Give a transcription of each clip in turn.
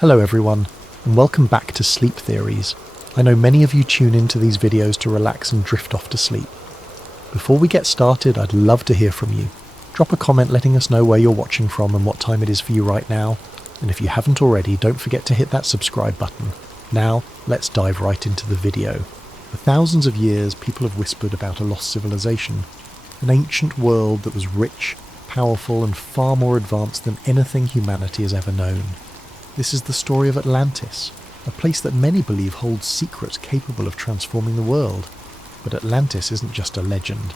Hello everyone, and welcome back to Sleep Theories. I know many of you tune into these videos to relax and drift off to sleep. Before we get started, I'd love to hear from you. Drop a comment letting us know where you're watching from and what time it is for you right now. And if you haven't already, don't forget to hit that subscribe button. Now, let's dive right into the video. For thousands of years, people have whispered about a lost civilization, an ancient world that was rich, powerful, and far more advanced than anything humanity has ever known. This is the story of Atlantis, a place that many believe holds secrets capable of transforming the world. But Atlantis isn't just a legend.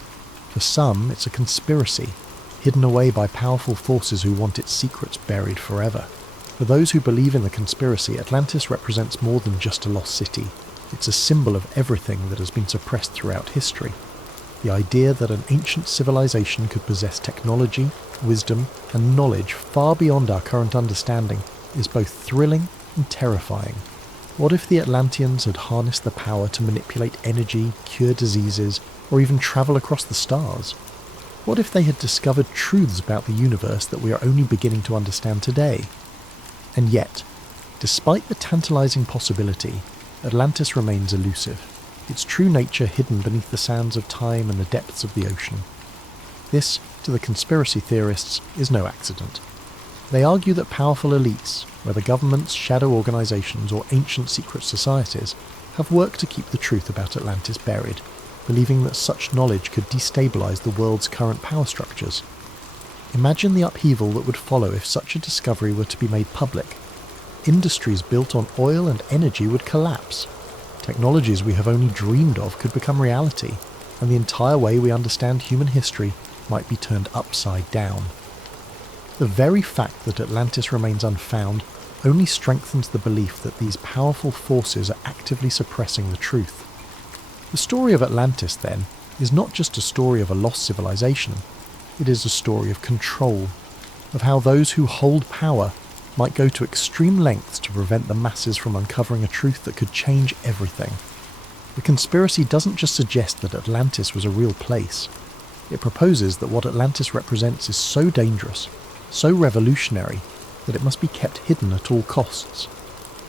For some, it's a conspiracy, hidden away by powerful forces who want its secrets buried forever. For those who believe in the conspiracy, Atlantis represents more than just a lost city. It's a symbol of everything that has been suppressed throughout history. The idea that an ancient civilization could possess technology, wisdom, and knowledge far beyond our current understanding is both thrilling and terrifying. What if the Atlanteans had harnessed the power to manipulate energy, cure diseases, or even travel across the stars? What if they had discovered truths about the universe that we are only beginning to understand today? And yet, despite the tantalizing possibility, Atlantis remains elusive, its true nature hidden beneath the sands of time and the depths of the ocean. This, to the conspiracy theorists, is no accident. They argue that powerful elites, whether governments, shadow organisations or ancient secret societies, have worked to keep the truth about Atlantis buried, believing that such knowledge could destabilise the world's current power structures. Imagine the upheaval that would follow if such a discovery were to be made public. Industries built on oil and energy would collapse. Technologies we have only dreamed of could become reality, and the entire way we understand human history might be turned upside down. The very fact that Atlantis remains unfound only strengthens the belief that these powerful forces are actively suppressing the truth. The story of Atlantis, then, is not just a story of a lost civilization. It is a story of control, of how those who hold power might go to extreme lengths to prevent the masses from uncovering a truth that could change everything. The conspiracy doesn't just suggest that Atlantis was a real place. It proposes that what Atlantis represents is so dangerous, so revolutionary, that it must be kept hidden at all costs.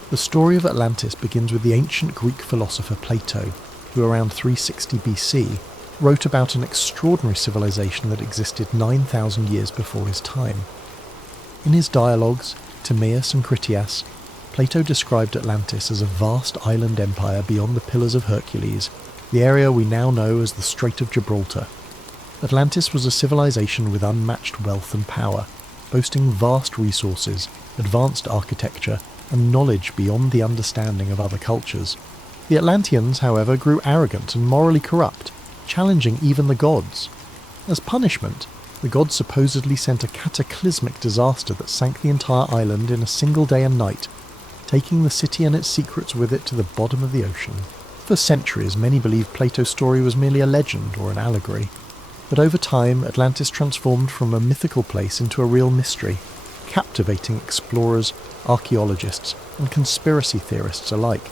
The story of Atlantis begins with the ancient Greek philosopher Plato, who around 360 BC wrote about an extraordinary civilization that existed 9,000 years before his time. In his dialogues, Timaeus and Critias, Plato described Atlantis as a vast island empire beyond the Pillars of Hercules, the area we now know as the Strait of Gibraltar. Atlantis was a civilization with unmatched wealth and power, boasting vast resources, advanced architecture, and knowledge beyond the understanding of other cultures. The Atlanteans, however, grew arrogant and morally corrupt, challenging even the gods. As punishment, the gods supposedly sent a cataclysmic disaster that sank the entire island in a single day and night, taking the city and its secrets with it to the bottom of the ocean. For centuries, many believed Plato's story was merely a legend or an allegory. But over time, Atlantis transformed from a mythical place into a real mystery, captivating explorers, archaeologists, and conspiracy theorists alike.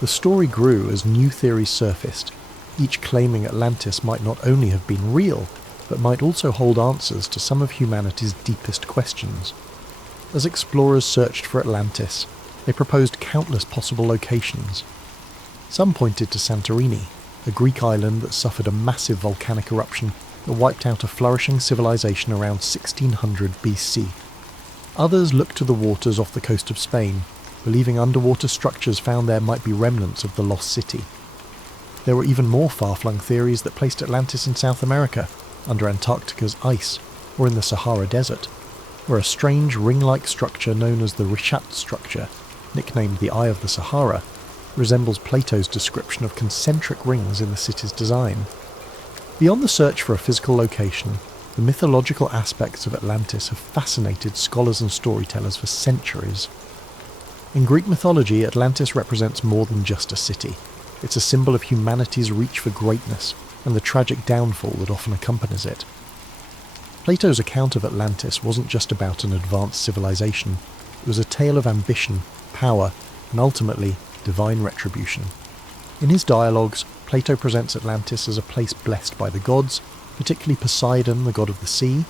The story grew as new theories surfaced, each claiming Atlantis might not only have been real, but might also hold answers to some of humanity's deepest questions. As explorers searched for Atlantis, they proposed countless possible locations. Some pointed to Santorini, a Greek island that suffered a massive volcanic eruption that wiped out a flourishing civilization around 1600 BC. Others looked to the waters off the coast of Spain, believing underwater structures found there might be remnants of the lost city. There were even more far-flung theories that placed Atlantis in South America, under Antarctica's ice, or in the Sahara Desert, where a strange ring-like structure known as the Richat structure, nicknamed the Eye of the Sahara, resembles Plato's description of concentric rings in the city's design. Beyond the search for a physical location, the mythological aspects of Atlantis have fascinated scholars and storytellers for centuries. In Greek mythology, Atlantis represents more than just a city. It's a symbol of humanity's reach for greatness and the tragic downfall that often accompanies it. Plato's account of Atlantis wasn't just about an advanced civilization. It was a tale of ambition, power, and ultimately, divine retribution. In his dialogues, Plato presents Atlantis as a place blessed by the gods, particularly Poseidon, the god of the sea,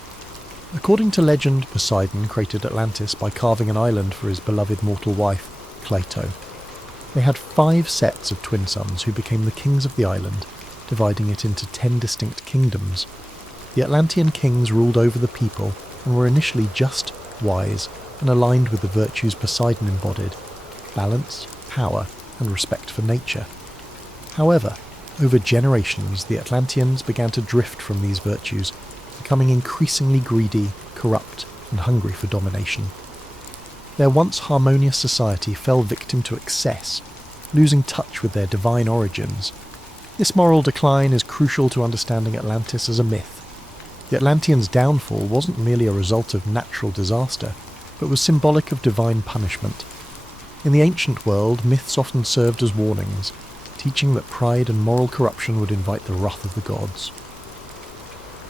According to legend, Poseidon created Atlantis by carving an island for his beloved mortal wife, Cleito. They had 5 sets of twin sons who became the kings of the island, dividing it into 10 distinct kingdoms. The Atlantean kings ruled over the people and were initially just, wise, and aligned with the virtues Poseidon embodied: balance, power, and respect for nature. However, over generations, the Atlanteans began to drift from these virtues, becoming increasingly greedy, corrupt, and hungry for domination. Their once harmonious society fell victim to excess, losing touch with their divine origins. This moral decline is crucial to understanding Atlantis as a myth. The Atlanteans' downfall wasn't merely a result of natural disaster, but was symbolic of divine punishment. In the ancient world, myths often served as warnings, teaching that pride and moral corruption would invite the wrath of the gods.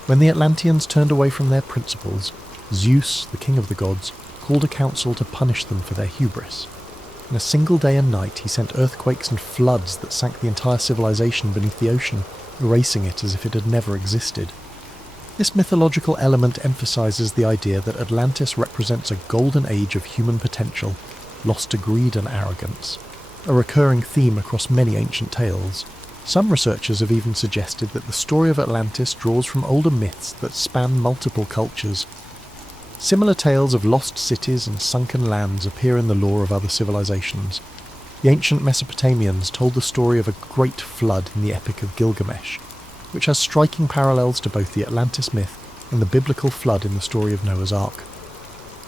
When the Atlanteans turned away from their principles, Zeus, the king of the gods, called a council to punish them for their hubris. In a single day and night, he sent earthquakes and floods that sank the entire civilization beneath the ocean, erasing it as if it had never existed. This mythological element emphasizes the idea that Atlantis represents a golden age of human potential, lost to greed and arrogance, a recurring theme across many ancient tales. Some researchers have even suggested that the story of Atlantis draws from older myths that span multiple cultures. Similar tales of lost cities and sunken lands appear in the lore of other civilizations. The ancient Mesopotamians told the story of a great flood in the Epic of Gilgamesh, which has striking parallels to both the Atlantis myth and the biblical flood in the story of Noah's Ark.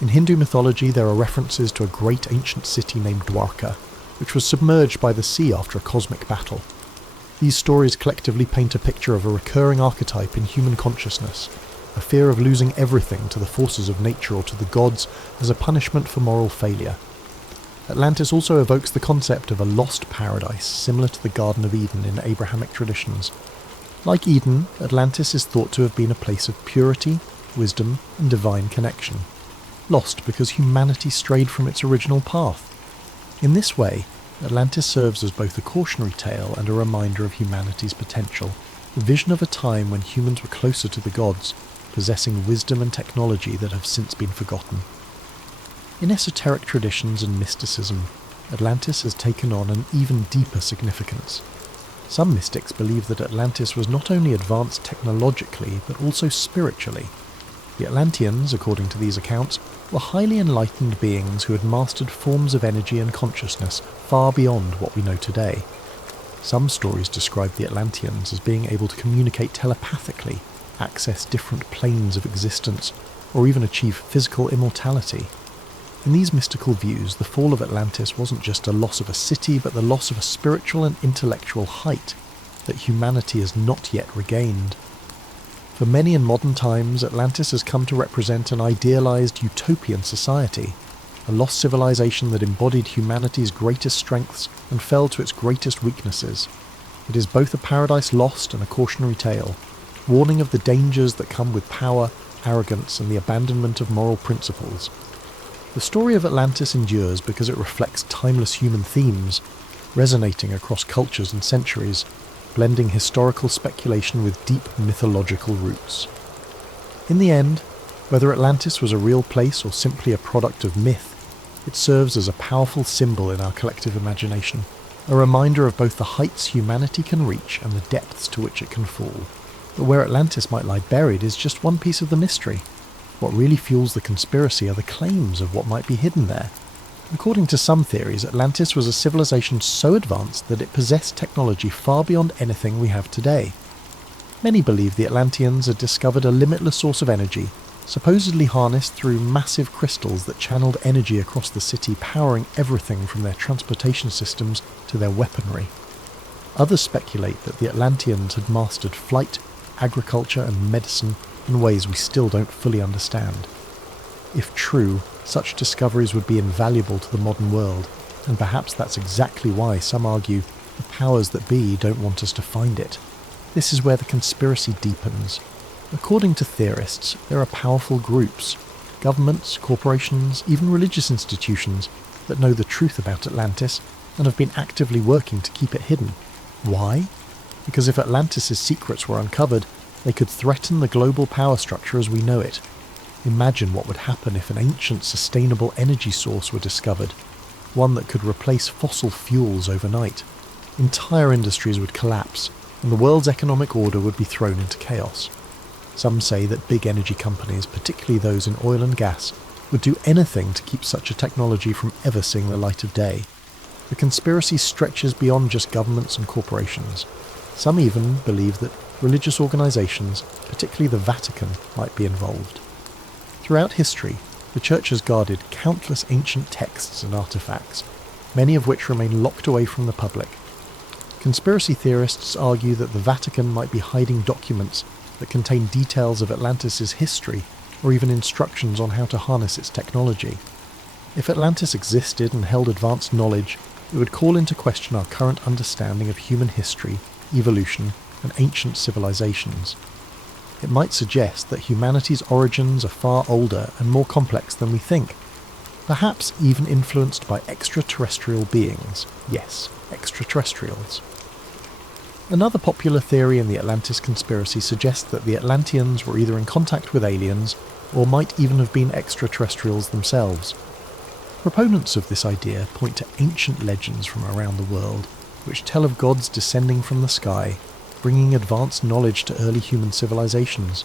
In Hindu mythology, there are references to a great ancient city named Dwarka, which was submerged by the sea after a cosmic battle. These stories collectively paint a picture of a recurring archetype in human consciousness, a fear of losing everything to the forces of nature or to the gods as a punishment for moral failure. Atlantis also evokes the concept of a lost paradise, similar to the Garden of Eden in Abrahamic traditions. Like Eden, Atlantis is thought to have been a place of purity, wisdom, and divine connection, lost because humanity strayed from its original path. In this way, Atlantis serves as both a cautionary tale and a reminder of humanity's potential, a vision of a time when humans were closer to the gods, possessing wisdom and technology that have since been forgotten. In esoteric traditions and mysticism, Atlantis has taken on an even deeper significance. Some mystics believe that Atlantis was not only advanced technologically, but also spiritually. The Atlanteans, according to these accounts, were highly enlightened beings who had mastered forms of energy and consciousness far beyond what we know today. Some stories describe the Atlanteans as being able to communicate telepathically, access different planes of existence, or even achieve physical immortality. In these mystical views, the fall of Atlantis wasn't just a loss of a city, but the loss of a spiritual and intellectual height that humanity has not yet regained. For many in modern times, Atlantis has come to represent an idealized utopian society, a lost civilization that embodied humanity's greatest strengths and fell to its greatest weaknesses. It is both a paradise lost and a cautionary tale, warning of the dangers that come with power, arrogance, and the abandonment of moral principles. The story of Atlantis endures because it reflects timeless human themes, resonating across cultures and centuries, blending historical speculation with deep mythological roots. In the end, whether Atlantis was a real place or simply a product of myth, it serves as a powerful symbol in our collective imagination, a reminder of both the heights humanity can reach and the depths to which it can fall. But where Atlantis might lie buried is just one piece of the mystery. What really fuels the conspiracy are the claims of what might be hidden there. According to some theories, Atlantis was a civilization so advanced that it possessed technology far beyond anything we have today. Many believe the Atlanteans had discovered a limitless source of energy, supposedly harnessed through massive crystals that channeled energy across the city, powering everything from their transportation systems to their weaponry. Others speculate that the Atlanteans had mastered flight, agriculture, and medicine in ways we still don't fully understand. If true, such discoveries would be invaluable to the modern world, and perhaps that's exactly why some argue the powers that be don't want us to find it. This is where the conspiracy deepens. According to theorists, there are powerful groups, governments, corporations, even religious institutions that know the truth about Atlantis and have been actively working to keep it hidden. Why? Because if Atlantis' secrets were uncovered, they could threaten the global power structure as we know it. Imagine what would happen if an ancient sustainable energy source were discovered, one that could replace fossil fuels overnight. Entire industries would collapse, and the world's economic order would be thrown into chaos. Some say that big energy companies, particularly those in oil and gas, would do anything to keep such a technology from ever seeing the light of day. The conspiracy stretches beyond just governments and corporations. Some even believe that religious organisations, particularly the Vatican, might be involved. Throughout history, the Church has guarded countless ancient texts and artefacts, many of which remain locked away from the public. Conspiracy theorists argue that the Vatican might be hiding documents that contain details of Atlantis' history, or even instructions on how to harness its technology. If Atlantis existed and held advanced knowledge, it would call into question our current understanding of human history, evolution, and ancient civilizations. It might suggest that humanity's origins are far older and more complex than we think, perhaps even influenced by extraterrestrial beings. Yes, extraterrestrials. Another popular theory in the Atlantis conspiracy suggests that the Atlanteans were either in contact with aliens, or might even have been extraterrestrials themselves. Proponents of this idea point to ancient legends from around the world, which tell of gods descending from the sky, bringing advanced knowledge to early human civilizations.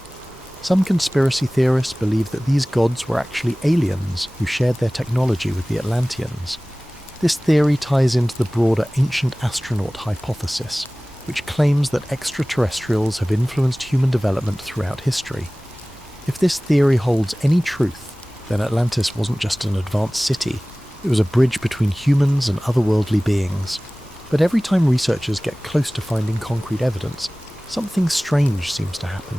Some conspiracy theorists believe that these gods were actually aliens who shared their technology with the Atlanteans. This theory ties into the broader ancient astronaut hypothesis, which claims that extraterrestrials have influenced human development throughout history. If this theory holds any truth, then Atlantis wasn't just an advanced city, it was a bridge between humans and otherworldly beings. But every time researchers get close to finding concrete evidence, something strange seems to happen.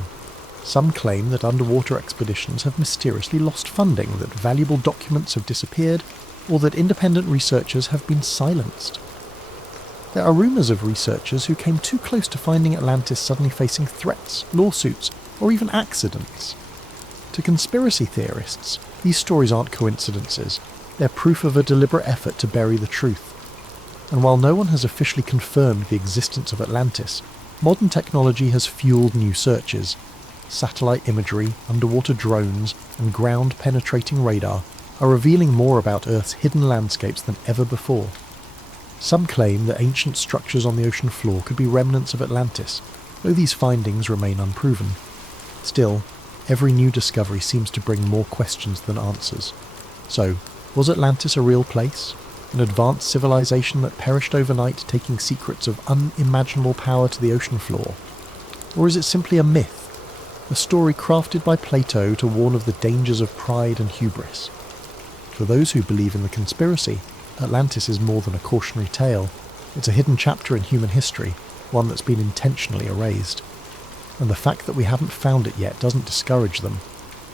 Some claim that underwater expeditions have mysteriously lost funding, that valuable documents have disappeared, or that independent researchers have been silenced. There are rumours of researchers who came too close to finding Atlantis suddenly facing threats, lawsuits, or even accidents. To conspiracy theorists, these stories aren't coincidences. They're proof of a deliberate effort to bury the truth. And while no one has officially confirmed the existence of Atlantis, modern technology has fueled new searches. Satellite imagery, underwater drones, and ground-penetrating radar are revealing more about Earth's hidden landscapes than ever before. Some claim that ancient structures on the ocean floor could be remnants of Atlantis, though these findings remain unproven. Still, every new discovery seems to bring more questions than answers. So, was Atlantis a real place? An advanced civilization that perished overnight, taking secrets of unimaginable power to the ocean floor? Or is it simply a myth? A story crafted by Plato to warn of the dangers of pride and hubris? For those who believe in the conspiracy, Atlantis is more than a cautionary tale. It's a hidden chapter in human history, one that's been intentionally erased. And the fact that we haven't found it yet doesn't discourage them.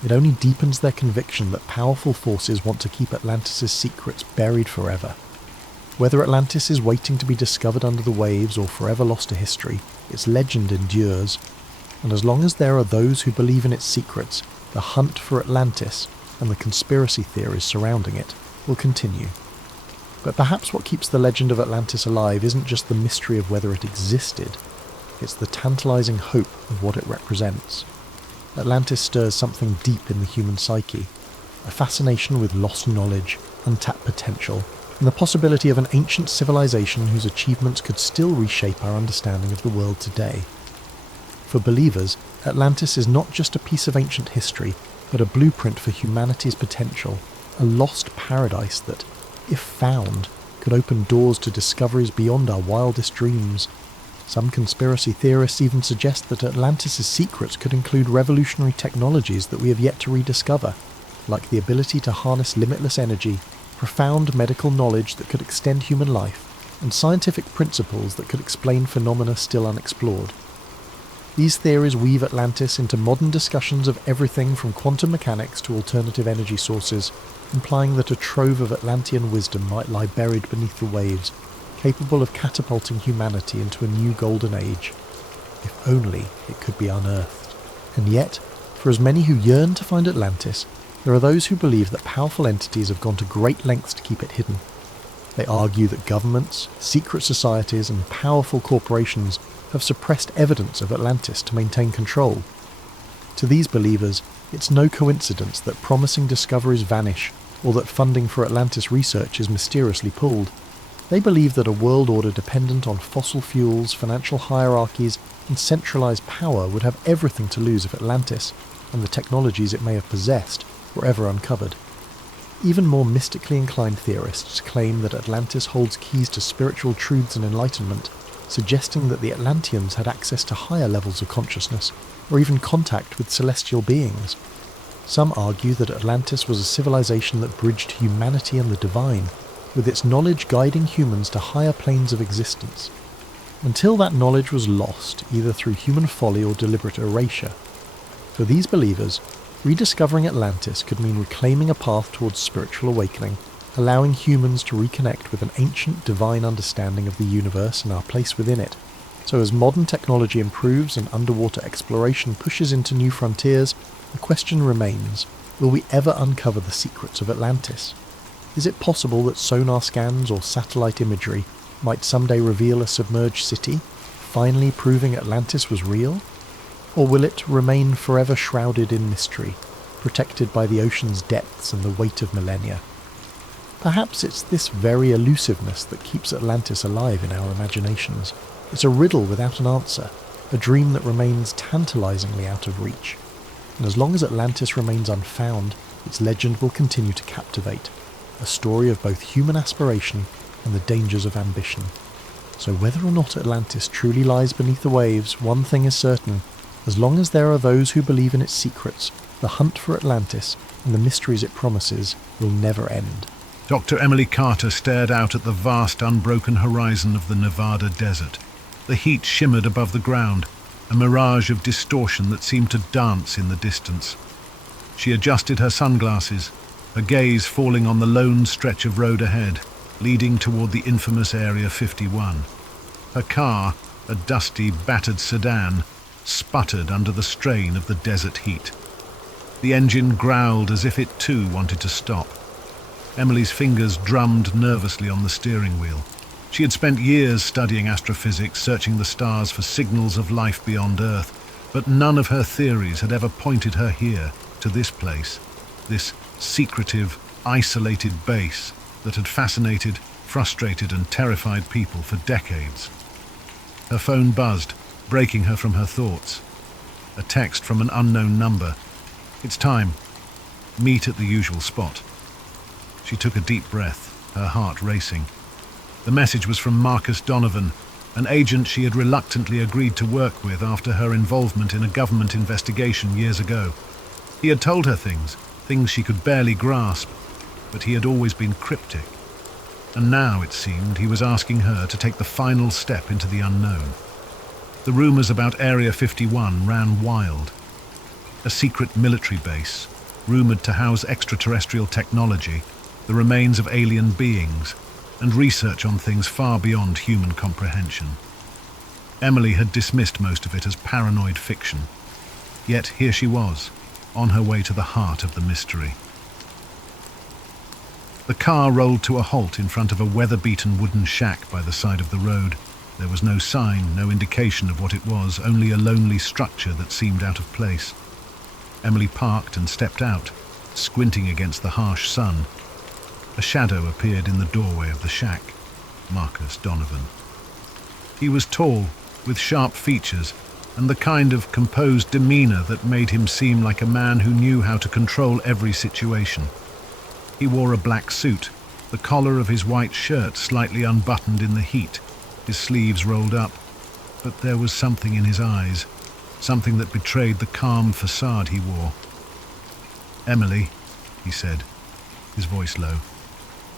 It only deepens their conviction that powerful forces want to keep Atlantis' secrets buried forever. Whether Atlantis is waiting to be discovered under the waves or forever lost to history, its legend endures. And as long as there are those who believe in its secrets, the hunt for Atlantis and the conspiracy theories surrounding it will continue. But perhaps what keeps the legend of Atlantis alive isn't just the mystery of whether it existed, it's the tantalizing hope of what it represents. Atlantis stirs something deep in the human psyche, a fascination with lost knowledge, untapped potential, and the possibility of an ancient civilization whose achievements could still reshape our understanding of the world today. For believers, Atlantis is not just a piece of ancient history, but a blueprint for humanity's potential, a lost paradise that, if found, could open doors to discoveries beyond our wildest dreams. Some conspiracy theorists even suggest that Atlantis' secrets could include revolutionary technologies that we have yet to rediscover, like the ability to harness limitless energy, profound medical knowledge that could extend human life, and scientific principles that could explain phenomena still unexplored. These theories weave Atlantis into modern discussions of everything from quantum mechanics to alternative energy sources, implying that a trove of Atlantean wisdom might lie buried beneath the waves, capable of catapulting humanity into a new golden age. If only it could be unearthed. And yet, for as many who yearn to find Atlantis, there are those who believe that powerful entities have gone to great lengths to keep it hidden. They argue that governments, secret societies, and powerful corporations have suppressed evidence of Atlantis to maintain control. To these believers, It's no coincidence that promising discoveries vanish or that funding for Atlantis research is mysteriously pulled. They believe that a world order dependent on fossil fuels, financial hierarchies, and centralized power would have everything to lose if Atlantis, and the technologies it may have possessed, were ever uncovered. Even more mystically inclined theorists claim that Atlantis holds keys to spiritual truths and enlightenment, suggesting that the Atlanteans had access to higher levels of consciousness, or even contact with celestial beings. Some argue that Atlantis was a civilization that bridged humanity and the divine, with its knowledge guiding humans to higher planes of existence, until that knowledge was lost, either through human folly or deliberate erasure. For these believers, rediscovering Atlantis could mean reclaiming a path towards spiritual awakening, allowing humans to reconnect with an ancient divine understanding of the universe and our place within it. So as modern technology improves and underwater exploration pushes into new frontiers, the question remains, will we ever uncover the secrets of Atlantis? Is it possible that sonar scans or satellite imagery might someday reveal a submerged city, finally proving Atlantis was real? Or will it remain forever shrouded in mystery, protected by the ocean's depths and the weight of millennia? Perhaps it's this very elusiveness that keeps Atlantis alive in our imaginations. It's a riddle without an answer, a dream that remains tantalizingly out of reach. And as long as Atlantis remains unfound, its legend will continue to captivate, a story of both human aspiration and the dangers of ambition. So whether or not Atlantis truly lies beneath the waves, one thing is certain: as long as there are those who believe in its secrets, the hunt for Atlantis and the mysteries it promises will never end. Dr. Emily Carter stared out at the vast, unbroken horizon of the Nevada desert. The heat shimmered above the ground, a mirage of distortion that seemed to dance in the distance. She adjusted her sunglasses, her gaze falling on the lone stretch of road ahead, leading toward the infamous Area 51. Her car, a dusty, battered sedan, sputtered under the strain of the desert heat. The engine growled as if it too wanted to stop. Emily's fingers drummed nervously on the steering wheel. She had spent years studying astrophysics, searching the stars for signals of life beyond Earth, but none of her theories had ever pointed her here, to this place, this secretive, isolated base that had fascinated, frustrated and terrified people for decades. Her phone buzzed, breaking her from her thoughts. A text from an unknown number. "It's time. Meet at the usual spot." She took a deep breath, her heart racing. The message was from Marcus Donovan, an agent she had reluctantly agreed to work with after her involvement in a government investigation years ago. He had told her things she could barely grasp, but he had always been cryptic. And now, it seemed, he was asking her to take the final step into the unknown. The rumors about Area 51 ran wild. A secret military base, rumored to house extraterrestrial technology, the remains of alien beings, and research on things far beyond human comprehension. Emily had dismissed most of it as paranoid fiction. Yet here she was, on her way to the heart of the mystery. The car rolled to a halt in front of a weather-beaten wooden shack by the side of the road. There was no sign, no indication of what it was, only a lonely structure that seemed out of place. Emily parked and stepped out, squinting against the harsh sun. A shadow appeared in the doorway of the shack. Marcus Donovan. He was tall, with sharp features, and the kind of composed demeanor that made him seem like a man who knew how to control every situation. He wore a black suit, the collar of his white shirt slightly unbuttoned in the heat, his sleeves rolled up, but there was something in his eyes, something that betrayed the calm facade he wore. "Emily," he said, his voice low,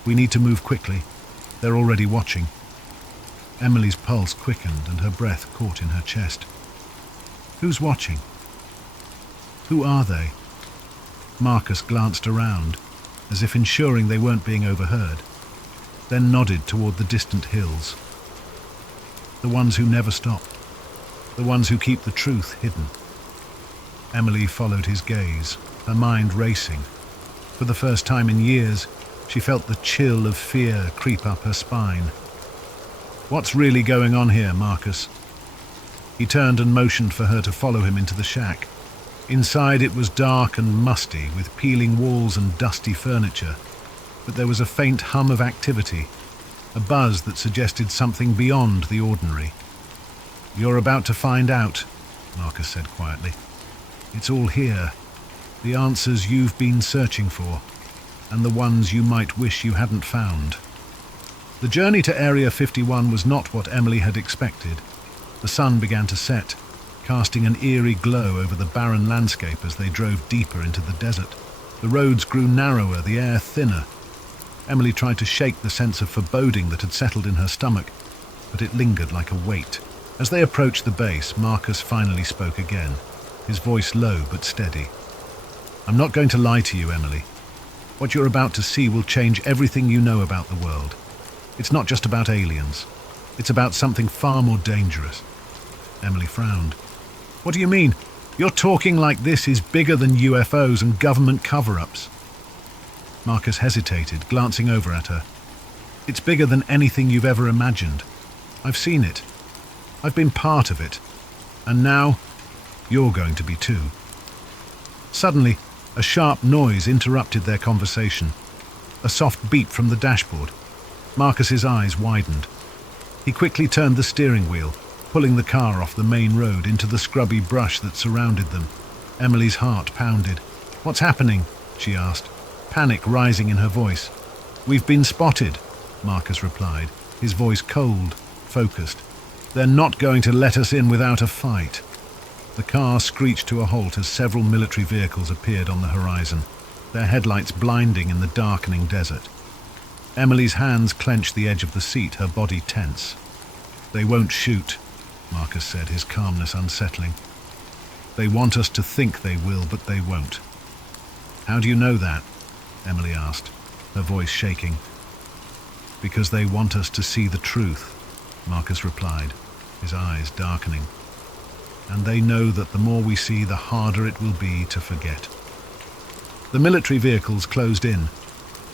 "we need to move quickly. They're already watching." Emily's pulse quickened and her breath caught in her chest. Who's watching? Who are they? Marcus glanced around, as if ensuring they weren't being overheard, then nodded toward the distant hills. The ones who never stop. The ones who keep the truth hidden. Emily followed his gaze, her mind racing. For the first time in years, she felt the chill of fear creep up her spine. "What's really going on here, Marcus?" He turned and motioned for her to follow him into the shack. Inside it was dark and musty, with peeling walls and dusty furniture, but there was a faint hum of activity, a buzz that suggested something beyond the ordinary. "You're about to find out," Marcus said quietly. "It's all here, the answers you've been searching for, and the ones you might wish you hadn't found." The journey to Area 51 was not what Emily had expected. The sun began to set, casting an eerie glow over the barren landscape as they drove deeper into the desert. The roads grew narrower, the air thinner. Emily tried to shake the sense of foreboding that had settled in her stomach, but it lingered like a weight. As they approached the base, Marcus finally spoke again, his voice low but steady. "I'm not going to lie to you, Emily. What you're about to see will change everything you know about the world. It's not just about aliens. It's about something far more dangerous." Emily frowned. "What do you mean? You're talking like this is bigger than UFOs and government cover-ups." Marcus hesitated, glancing over at her. "It's bigger than anything you've ever imagined. I've seen it. I've been part of it. And now, you're going to be too." Suddenly, a sharp noise interrupted their conversation. A soft beep from the dashboard. Marcus's eyes widened. He quickly turned the steering wheel, pulling the car off the main road into the scrubby brush that surrounded them. Emily's heart pounded. "What's happening?" she asked, panic rising in her voice. "We've been spotted," Marcus replied, his voice cold, focused. "They're not going to let us in without a fight." The car screeched to a halt as several military vehicles appeared on the horizon, their headlights blinding in the darkening desert. Emily's hands clenched the edge of the seat, her body tense. "They won't shoot," Marcus said, his calmness unsettling. "They want us to think they will, but they won't." "How do you know that?" Emily asked, her voice shaking. "Because they want us to see the truth," Marcus replied, his eyes darkening. "And they know that the more we see, the harder it will be to forget." The military vehicles closed in,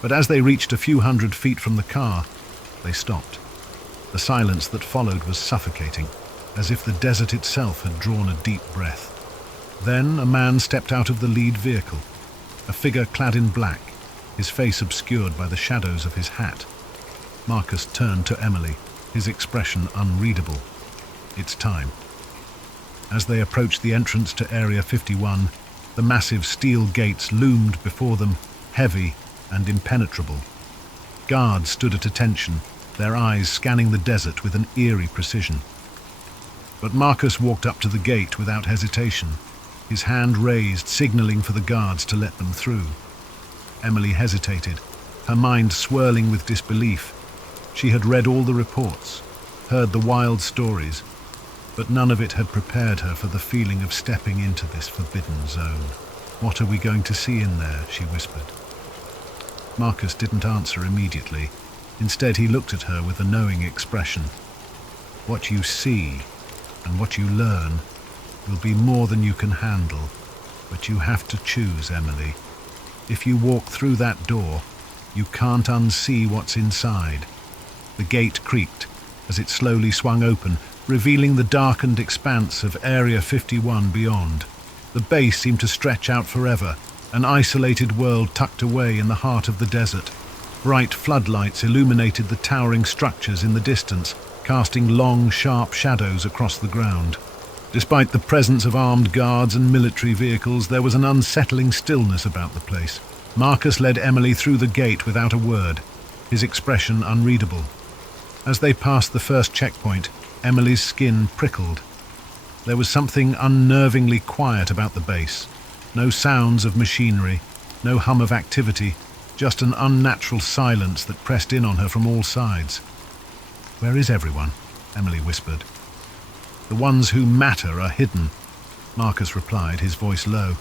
but as they reached a few hundred feet from the car, they stopped. The silence that followed was suffocating, as if the desert itself had drawn a deep breath. Then a man stepped out of the lead vehicle, a figure clad in black, his face obscured by the shadows of his hat. Marcus turned to Emily, his expression unreadable. "It's time." As they approached the entrance to Area 51, the massive steel gates loomed before them, heavy and impenetrable. Guards stood at attention, their eyes scanning the desert with an eerie precision. But Marcus walked up to the gate without hesitation, his hand raised, signaling for the guards to let them through. Emily hesitated, her mind swirling with disbelief. She had read all the reports, heard the wild stories, but none of it had prepared her for the feeling of stepping into this forbidden zone. "What are we going to see in there?" she whispered. Marcus didn't answer immediately. Instead, he looked at her with a knowing expression. "What you see and what you learn will be more than you can handle, but you have to choose, Emily. If you walk through that door, you can't unsee what's inside." The gate creaked as it slowly swung open, revealing the darkened expanse of Area 51 beyond. The base seemed to stretch out forever, an isolated world tucked away in the heart of the desert. Bright floodlights illuminated the towering structures in the distance, casting long, sharp shadows across the ground. Despite the presence of armed guards and military vehicles, there was an unsettling stillness about the place. Marcus led Emily through the gate without a word, his expression unreadable. As they passed the first checkpoint, Emily's skin prickled. There was something unnervingly quiet about the base. No sounds of machinery, no hum of activity, just an unnatural silence that pressed in on her from all sides. "Where is everyone?" Emily whispered. "The ones who matter are hidden," Marcus replied, his voice low.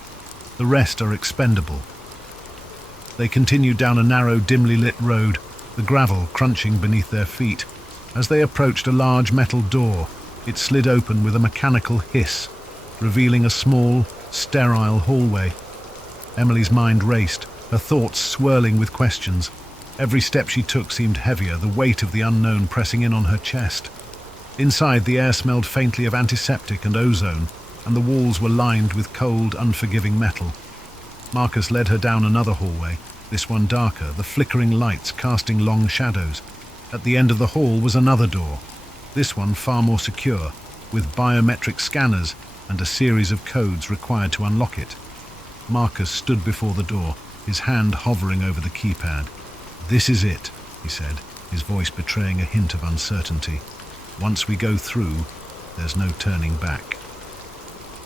"The rest are expendable." They continued down a narrow, dimly lit road, the gravel crunching beneath their feet. As they approached a large metal door, it slid open with a mechanical hiss, revealing a small, sterile hallway. Emily's mind raced, her thoughts swirling with questions. Every step she took seemed heavier, the weight of the unknown pressing in on her chest. Inside, the air smelled faintly of antiseptic and ozone, and the walls were lined with cold, unforgiving metal. Marcus led her down another hallway, this one darker, the flickering lights casting long shadows. At the end of the hall was another door, this one far more secure, with biometric scanners and a series of codes required to unlock it. Marcus stood before the door, his hand hovering over the keypad. "This is it," he said, his voice betraying a hint of uncertainty. "Once we go through, there's no turning back."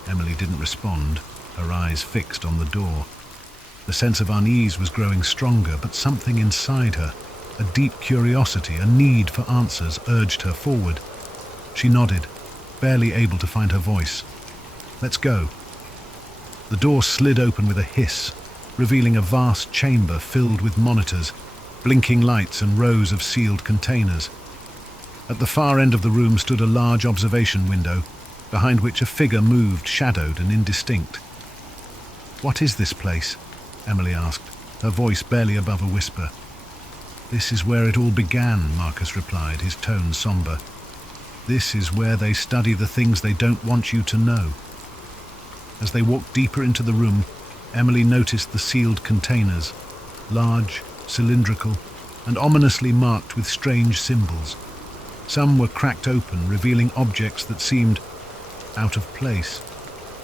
Emily didn't respond, her eyes fixed on the door. The sense of unease was growing stronger, but something inside her, a deep curiosity, a need for answers, urged her forward. She nodded, barely able to find her voice. "Let's go." The door slid open with a hiss, revealing a vast chamber filled with monitors, blinking lights and rows of sealed containers. At the far end of the room stood a large observation window, behind which a figure moved, shadowed and indistinct. "What is this place?" Emily asked, her voice barely above a whisper. "This is where it all began," Marcus replied, his tone somber. "This is where they study the things they don't want you to know." As they walked deeper into the room, Emily noticed the sealed containers, large, cylindrical, and ominously marked with strange symbols. Some were cracked open, revealing objects that seemed out of place,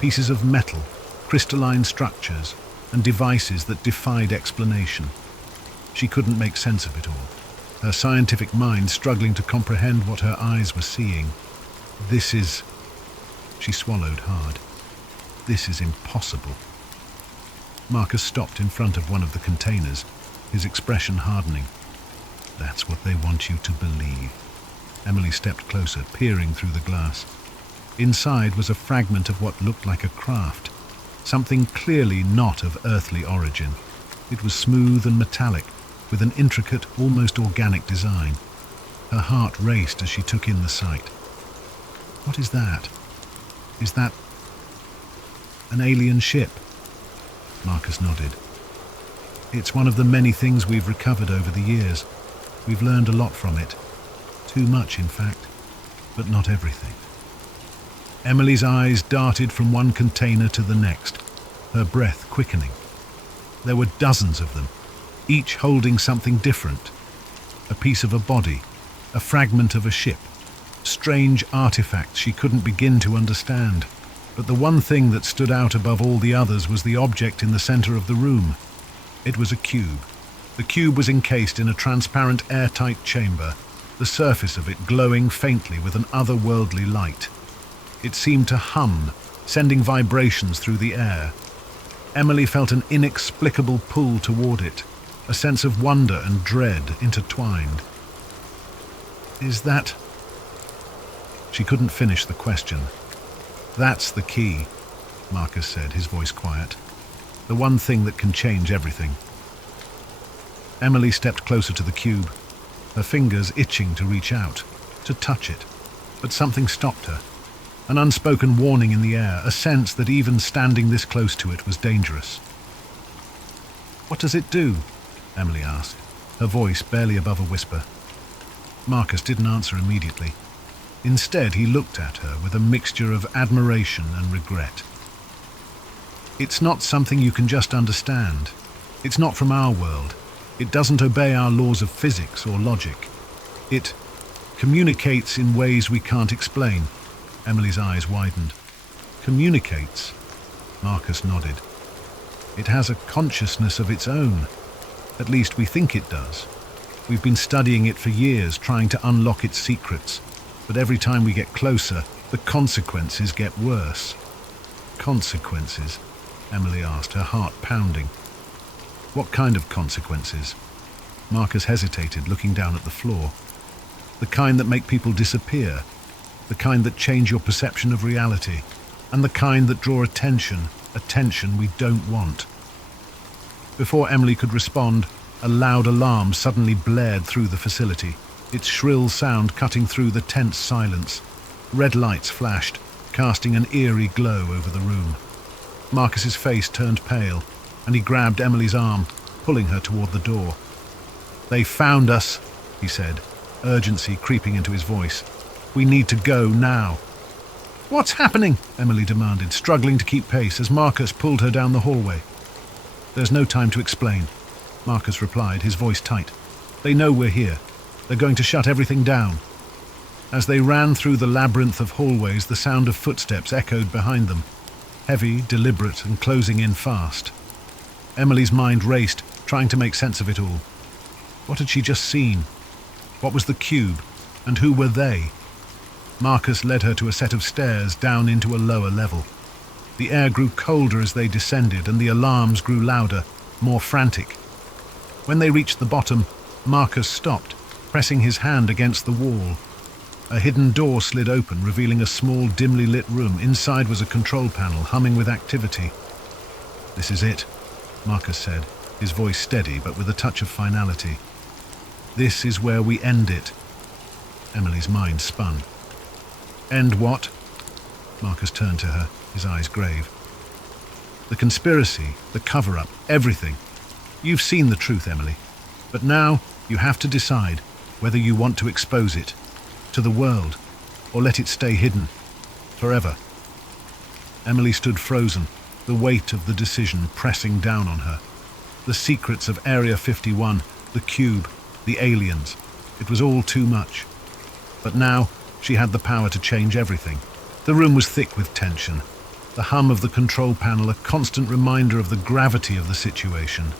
pieces of metal, crystalline structures, and devices that defied explanation. She couldn't make sense of it all, her scientific mind struggling to comprehend what her eyes were seeing. "This is..." She swallowed hard. "This is impossible." Marcus stopped in front of one of the containers, his expression hardening. "That's what they want you to believe." Emily stepped closer, peering through the glass. Inside was a fragment of what looked like a craft, something clearly not of earthly origin. It was smooth and metallic, with an intricate, almost organic design. Her heart raced as she took in the sight. "What is that? Is that an alien ship?" Marcus nodded. "It's one of the many things we've recovered over the years. We've learned a lot from it. Too much, in fact, but not everything." Emily's eyes darted from one container to the next, her breath quickening. There were dozens of them, each holding something different. A piece of a body, a fragment of a ship, strange artifacts she couldn't begin to understand. But the one thing that stood out above all the others was the object in the center of the room. It was a cube. The cube was encased in a transparent, airtight chamber, the surface of it glowing faintly with an otherworldly light. It seemed to hum, sending vibrations through the air. Emily felt an inexplicable pull toward it, a sense of wonder and dread intertwined. "Is that..." She couldn't finish the question. "That's the key," Marcus said, his voice quiet. "The one thing that can change everything." Emily stepped closer to the cube, her fingers itching to reach out, to touch it. But something stopped her. An unspoken warning in the air, a sense that even standing this close to it was dangerous. "What does it do?" Emily asked, her voice barely above a whisper. Marcus didn't answer immediately. Instead, he looked at her with a mixture of admiration and regret. "It's not something you can just understand. It's not from our world. It doesn't obey our laws of physics or logic. It communicates in ways we can't explain." Emily's eyes widened. "Communicates?" Marcus nodded. "It has a consciousness of its own. At least we think it does. We've been studying it for years, trying to unlock its secrets. But every time we get closer, the consequences get worse." "Consequences?" Emily asked, her heart pounding. "What kind of consequences?" Marcus hesitated, looking down at the floor. "The kind that make people disappear, the kind that change your perception of reality, and the kind that draw attention we don't want." Before Emily could respond, a loud alarm suddenly blared through the facility, its shrill sound cutting through the tense silence. Red lights flashed, casting an eerie glow over the room. Marcus's face turned pale, and he grabbed Emily's arm, pulling her toward the door. "They found us," he said, urgency creeping into his voice. "We need to go now." "What's happening?" Emily demanded, struggling to keep pace as Marcus pulled her down the hallway. "There's no time to explain," Marcus replied, his voice tight. "They know we're here. They're going to shut everything down." As they ran through the labyrinth of hallways, the sound of footsteps echoed behind them, heavy, deliberate, and closing in fast. Emily's mind raced, trying to make sense of it all. What had she just seen? What was the cube? And who were they? Marcus led her to a set of stairs down into a lower level. The air grew colder as they descended, and the alarms grew louder, more frantic. When they reached the bottom, Marcus stopped, pressing his hand against the wall. A hidden door slid open, revealing a small, dimly lit room. Inside was a control panel, humming with activity. "This is it," Marcus said, his voice steady but with a touch of finality. "This is where we end it." Emily's mind spun. "End what?" Marcus turned to her, his eyes grave. "The conspiracy, the cover-up, everything. You've seen the truth, Emily. But now you have to decide whether you want to expose it to the world or let it stay hidden forever." Emily stood frozen, the weight of the decision pressing down on her. The secrets of Area 51, the cube, the aliens. It was all too much. But now she had the power to change everything. The room was thick with tension. The hum of the control panel, a constant reminder of the gravity of the situation.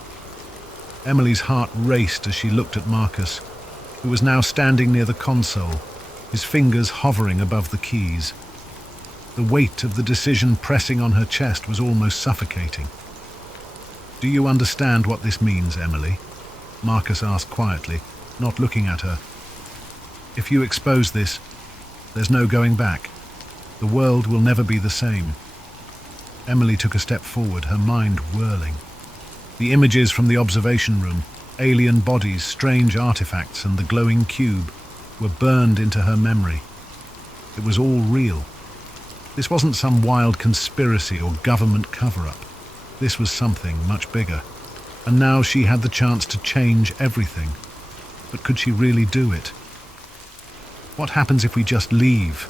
Emily's heart raced as she looked at Marcus, who was now standing near the console, his fingers hovering above the keys. The weight of the decision pressing on her chest was almost suffocating. "Do you understand what this means, Emily?" Marcus asked quietly, not looking at her. "If you expose this, there's no going back. The world will never be the same." Emily took a step forward, her mind whirling. The images from the observation room, alien bodies, strange artifacts, and the glowing cube were burned into her memory. It was all real. This wasn't some wild conspiracy or government cover-up. This was something much bigger. And now she had the chance to change everything. But could she really do it? "What happens if we just leave?"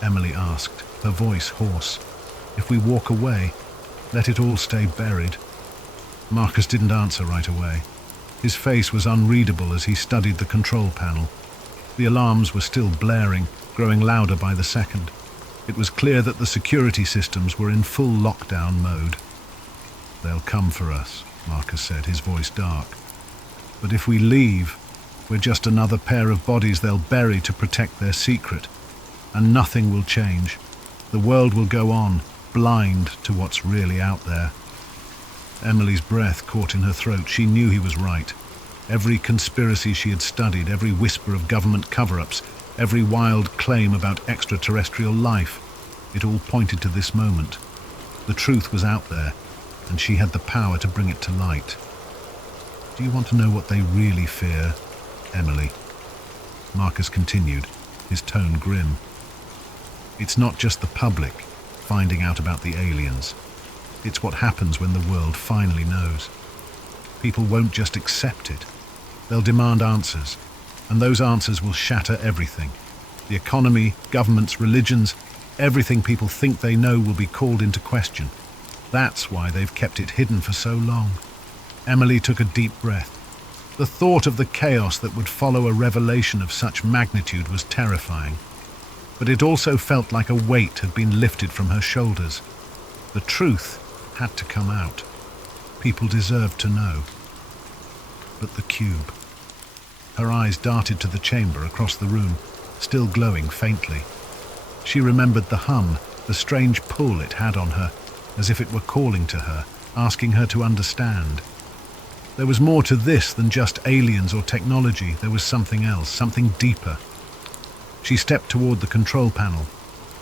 Emily asked, her voice hoarse. "If we walk away, let it all stay buried?" Marcus didn't answer right away. His face was unreadable as he studied the control panel. The alarms were still blaring, growing louder by the second. It was clear that the security systems were in full lockdown mode. "They'll come for us," Marcus said, his voice dark. "But if we leave, we're just another pair of bodies they'll bury to protect their secret. And nothing will change. The world will go on, blind to what's really out there." Emily's breath caught in her throat. She knew he was right. Every conspiracy she had studied, every whisper of government cover-ups, every wild claim about extraterrestrial life, it all pointed to this moment. The truth was out there, and she had the power to bring it to light. "Do you want to know what they really fear, Emily?" Marcus continued, his tone grim. "It's not just the public finding out about the aliens. It's what happens when the world finally knows. People won't just accept it. They'll demand answers, and those answers will shatter everything. The economy, governments, religions, everything people think they know will be called into question. That's why they've kept it hidden for so long." Emily took a deep breath. The thought of the chaos that would follow a revelation of such magnitude was terrifying. But it also felt like a weight had been lifted from her shoulders. The truth had to come out. People deserved to know. But the cube. Her eyes darted to the chamber across the room, still glowing faintly. She remembered the hum, the strange pull it had on her, as if it were calling to her, asking her to understand. There was more to this than just aliens or technology. There was something else, something deeper. She stepped toward the control panel,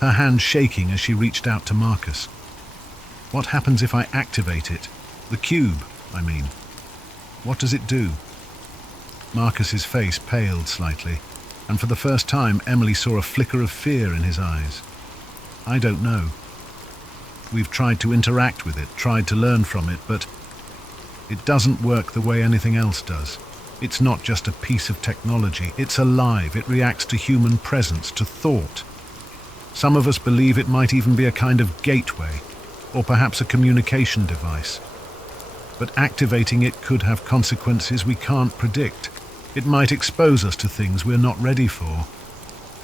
her hand shaking as she reached out to Marcus. "What happens if I activate it? The cube, I mean. What does it do?" Marcus's face paled slightly, and for the first time Emily saw a flicker of fear in his eyes. "I don't know. We've tried to interact with it, tried to learn from it, but it doesn't work the way anything else does. It's not just a piece of technology. It's alive. It reacts to human presence, to thought. Some of us believe it might even be a kind of gateway, or perhaps a communication device. But activating it could have consequences we can't predict. It might expose us to things we're not ready for.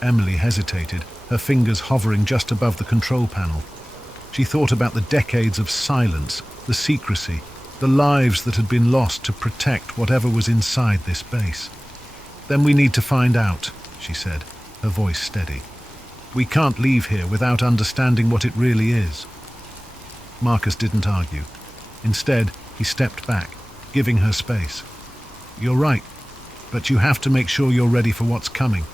Emily hesitated, her fingers hovering just above the control panel. She thought about the decades of silence, the secrecy, the lives that had been lost to protect whatever was inside this base. "Then we need to find out," she said, her voice steady. "We can't leave here without understanding what it really is." Marcus didn't argue. Instead, he stepped back, giving her space. "You're right, but you have to make sure you're ready for what's coming.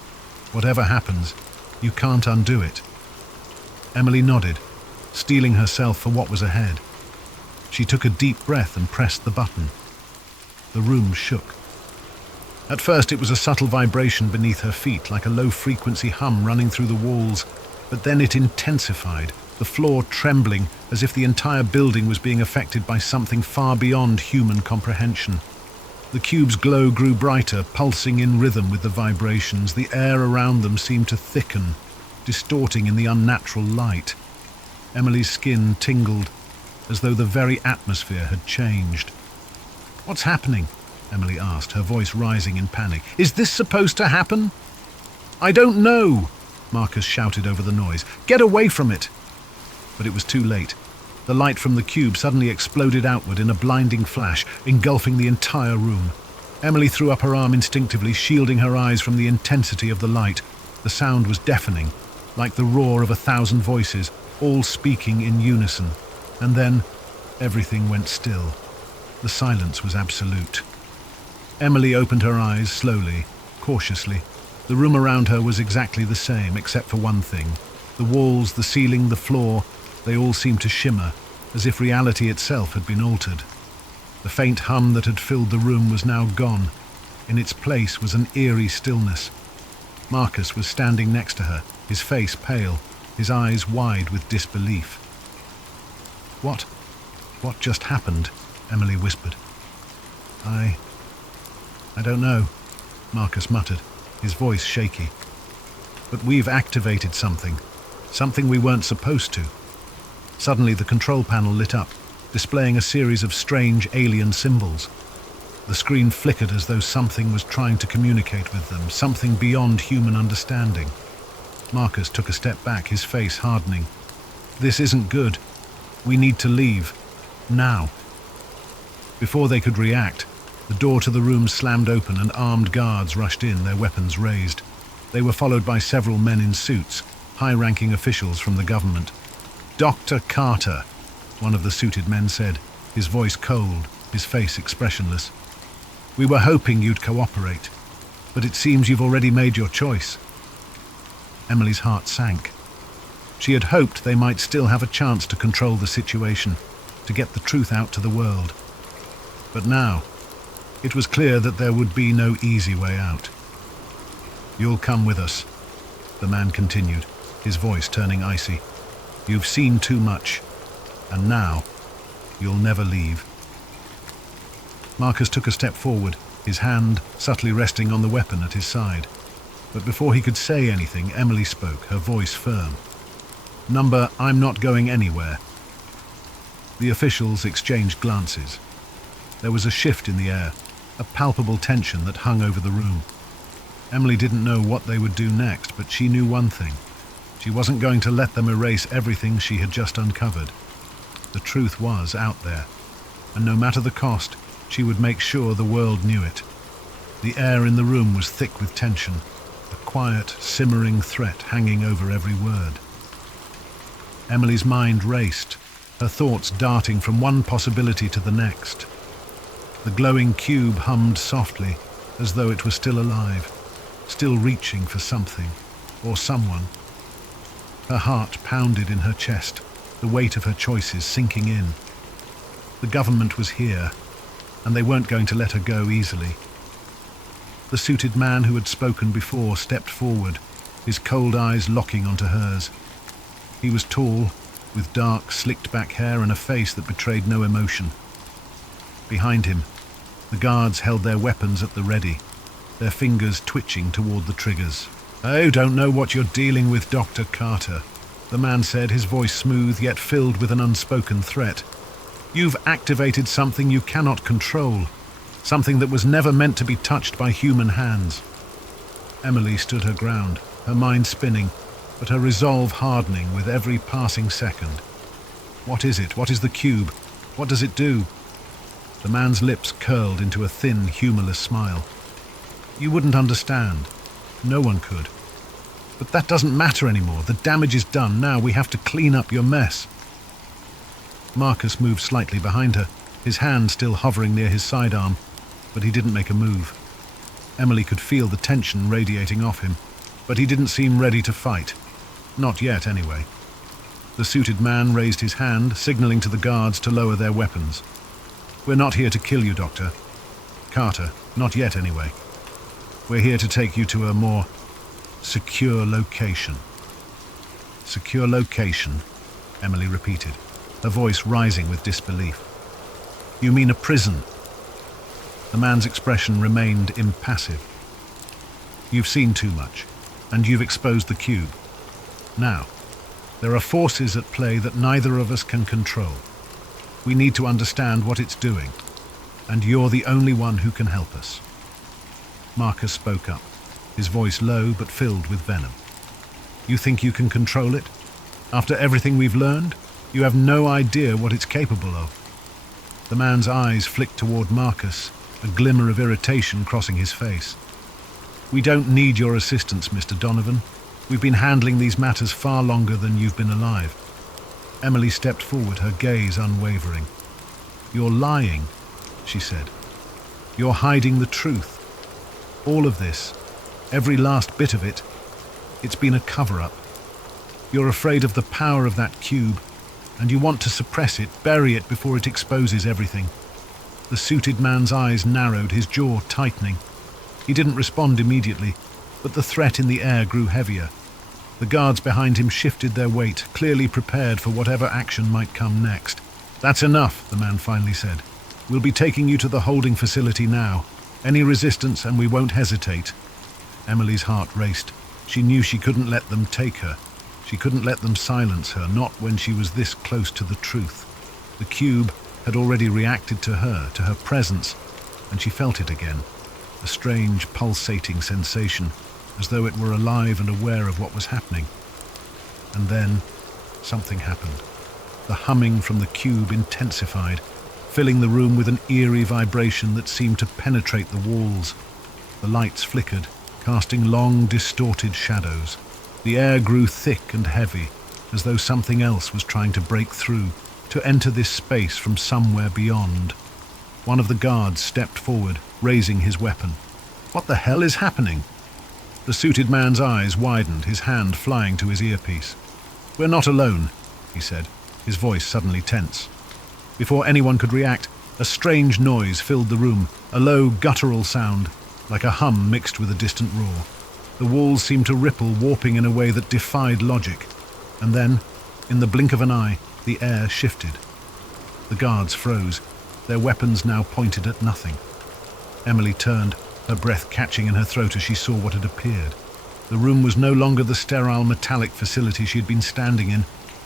Whatever happens, you can't undo it." Emily nodded, steeling herself for what was ahead. She took a deep breath and pressed the button. The room shook. At first it was a subtle vibration beneath her feet, like a low-frequency hum running through the walls, but then it intensified, the floor trembling as if the entire building was being affected by something far beyond human comprehension. The cube's glow grew brighter, pulsing in rhythm with the vibrations. The air around them seemed to thicken, distorting in the unnatural light. Emily's skin tingled, as though the very atmosphere had changed. "What's happening?" Emily asked, her voice rising in panic. "Is this supposed to happen?" "I don't know," Marcus shouted over the noise. "Get away from it!" But it was too late. The light from the cube suddenly exploded outward in a blinding flash, engulfing the entire room. Emily threw up her arm instinctively, shielding her eyes from the intensity of the light. The sound was deafening, like the roar of 1,000 voices, all speaking in unison. And then everything went still. The silence was absolute. Emily opened her eyes slowly, cautiously. The room around her was exactly the same, except for one thing. The walls, the ceiling, the floor, they all seemed to shimmer, as if reality itself had been altered. The faint hum that had filled the room was now gone. In its place was an eerie stillness. Marcus was standing next to her, his face pale, his eyes wide with disbelief. What just happened?" Emily whispered. I don't know," Marcus muttered, his voice shaky. "But we've activated something we weren't supposed to." Suddenly the control panel lit up, displaying a series of strange alien symbols. The screen flickered as though something was trying to communicate with them, something beyond human understanding. Marcus took a step back, his face hardening. "This isn't good. We need to leave. Now." Before they could react, the door to the room slammed open and armed guards rushed in, their weapons raised. They were followed by several men in suits, high-ranking officials from the government. "Dr. Carter," one of the suited men said, his voice cold, his face expressionless. "We were hoping you'd cooperate, but it seems you've already made your choice." Emily's heart sank. She had hoped they might still have a chance to control the situation, to get the truth out to the world. But now, it was clear that there would be no easy way out. "You'll come with us," the man continued, his voice turning icy. "You've seen too much, and now you'll never leave." Marcus took a step forward, his hand subtly resting on the weapon at his side. But before he could say anything, Emily spoke, her voice firm. "Number, I'm not going anywhere." The officials exchanged glances. There was a shift in the air, a palpable tension that hung over the room. Emily didn't know what they would do next, but she knew one thing. She wasn't going to let them erase everything she had just uncovered. The truth was out there, and no matter the cost, she would make sure the world knew it. The air in the room was thick with tension, a quiet, simmering threat hanging over every word. Emily's mind raced, her thoughts darting from one possibility to the next. The glowing cube hummed softly, as though it was still alive, still reaching for something, or someone. Her heart pounded in her chest, the weight of her choices sinking in. The government was here, and they weren't going to let her go easily. The suited man who had spoken before stepped forward, his cold eyes locking onto hers. He was tall, with dark, slicked-back hair and a face that betrayed no emotion. Behind him, the guards held their weapons at the ready, their fingers twitching toward the triggers. "I don't know what you're dealing with, Dr. Carter," the man said, his voice smooth yet filled with an unspoken threat. "You've activated something you cannot control, something that was never meant to be touched by human hands." Emily stood her ground, her mind spinning, but her resolve hardening with every passing second. "What is it? What is the cube? What does it do?" The man's lips curled into a thin, humorless smile. "You wouldn't understand. No one could. But that doesn't matter anymore. The damage is done. Now we have to clean up your mess." Marcus moved slightly behind her, his hand still hovering near his sidearm, but he didn't make a move. Emily could feel the tension radiating off him, but he didn't seem ready to fight. Not yet, anyway. The suited man raised his hand, signaling to the guards to lower their weapons. "We're not here to kill you, Doctor Carter. Not yet, anyway. We're here to take you to a more secure location." "Secure location," Emily repeated, her voice rising with disbelief. "You mean a prison?" The man's expression remained impassive. "You've seen too much, and you've exposed the cube. Now, there are forces at play that neither of us can control. We need to understand what it's doing, and you're the only one who can help us." Marcus spoke up, his voice low but filled with venom. "You think you can control it? After everything we've learned, you have no idea what it's capable of." The man's eyes flicked toward Marcus, a glimmer of irritation crossing his face. "We don't need your assistance, Mr. Donovan. We've been handling these matters far longer than you've been alive." Emily stepped forward, her gaze unwavering. "You're lying," she said. "You're hiding the truth. All of this, every last bit of it, it's been a cover-up. You're afraid of the power of that cube, and you want to suppress it, bury it before it exposes everything." The suited man's eyes narrowed, his jaw tightening. He didn't respond immediately, but the threat in the air grew heavier. The guards behind him shifted their weight, clearly prepared for whatever action might come next. "That's enough," the man finally said. "We'll be taking you to the holding facility now. Any resistance and we won't hesitate." Emily's heart raced. She knew she couldn't let them take her. She couldn't let them silence her, not when she was this close to the truth. The cube had already reacted to her presence, and she felt it again. A strange, pulsating sensation, as though it were alive and aware of what was happening. And then, something happened. The humming from the cube intensified, filling the room with an eerie vibration that seemed to penetrate the walls. The lights flickered, casting long, distorted shadows. The air grew thick and heavy, as though something else was trying to break through, to enter this space from somewhere beyond. One of the guards stepped forward, raising his weapon. "What the hell is happening?" The suited man's eyes widened, his hand flying to his earpiece. "We're not alone," he said, his voice suddenly tense. Before anyone could react, a strange noise filled the room, a low, guttural sound, like a hum mixed with a distant roar. The walls seemed to ripple, warping in a way that defied logic. And then, in the blink of an eye, the air shifted. The guards froze, their weapons now pointed at nothing. Emily turned, her breath catching in her throat as she saw what had appeared. The room was no longer the sterile metallic facility she had been standing in.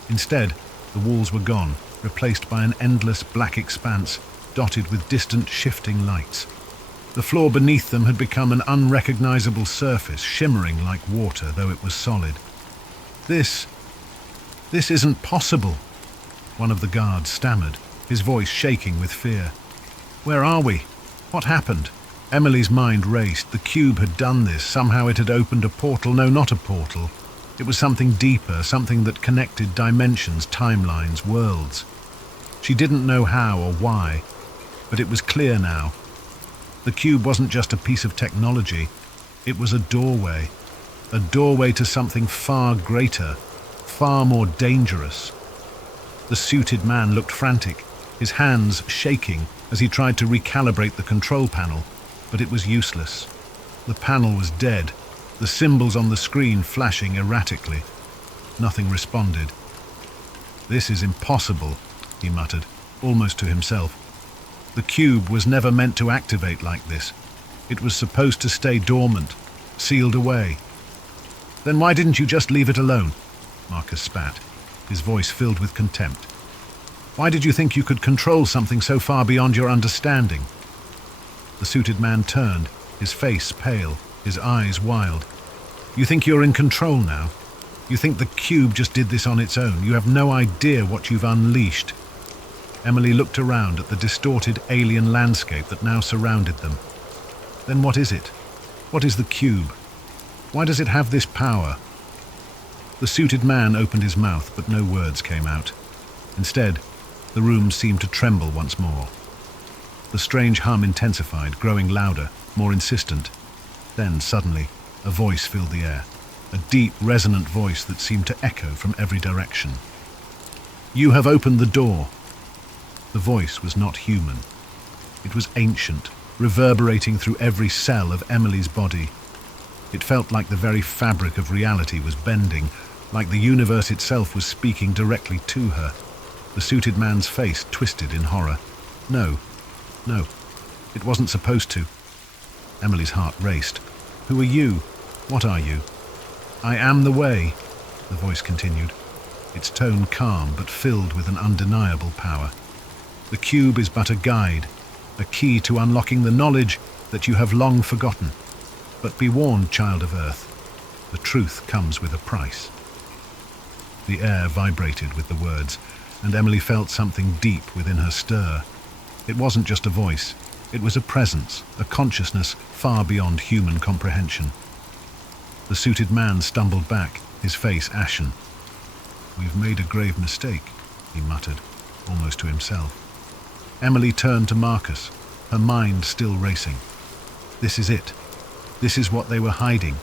Instead, the walls were gone, replaced by an endless black expanse, dotted with distant, shifting lights. The floor beneath them had become an unrecognizable surface, shimmering like water, though it was solid. This isn't possible," one of the guards stammered, his voice shaking with fear. "Where are we? What happened?" Emily's mind raced. The cube had done this. Somehow it had opened a portal. No, not a portal. It was something deeper, something that connected dimensions, timelines, worlds. She didn't know how or why, but it was clear now. The cube wasn't just a piece of technology. It was a doorway to something far greater, far more dangerous. The suited man looked frantic, his hands shaking as he tried to recalibrate the control panel, but it was useless. The panel was dead, the symbols on the screen flashing erratically. Nothing responded. "This is impossible," he muttered, almost to himself. The cube was never meant to activate like this. It was supposed to stay dormant, sealed away. Then why didn't you just leave it alone? Marcus spat, his voice filled with contempt. Why did you think you could control something so far beyond your understanding? The suited man turned, his face pale, his eyes wild. You think you're in control now? You think the cube just did this on its own? You have no idea what you've unleashed. Emily looked around at the distorted alien landscape that now surrounded them. Then what is it? What is the cube? Why does it have this power? The suited man opened his mouth, but no words came out. Instead, the room seemed to tremble once more. The strange hum intensified, growing louder, more insistent. Then, suddenly, a voice filled the air, a deep, resonant voice that seemed to echo from every direction. You have opened the door. The voice was not human. It was ancient, reverberating through every cell of Emily's body. It felt like the very fabric of reality was bending, like the universe itself was speaking directly to her. The suited man's face twisted in horror. No, it wasn't supposed to. Emily's heart raced. Who are you? What are you? I am the way, the voice continued, its tone calm but filled with an undeniable power. The cube is but a guide, a key to unlocking the knowledge that you have long forgotten. But be warned, child of Earth, the truth comes with a price. The air vibrated with the words, and Emily felt something deep within her stir. It wasn't just a voice, it was a presence, a consciousness far beyond human comprehension. The suited man stumbled back, his face ashen. We've made a grave mistake, he muttered, almost to himself. Emily turned to Marcus, her mind still racing. This is it. This is what they were hiding.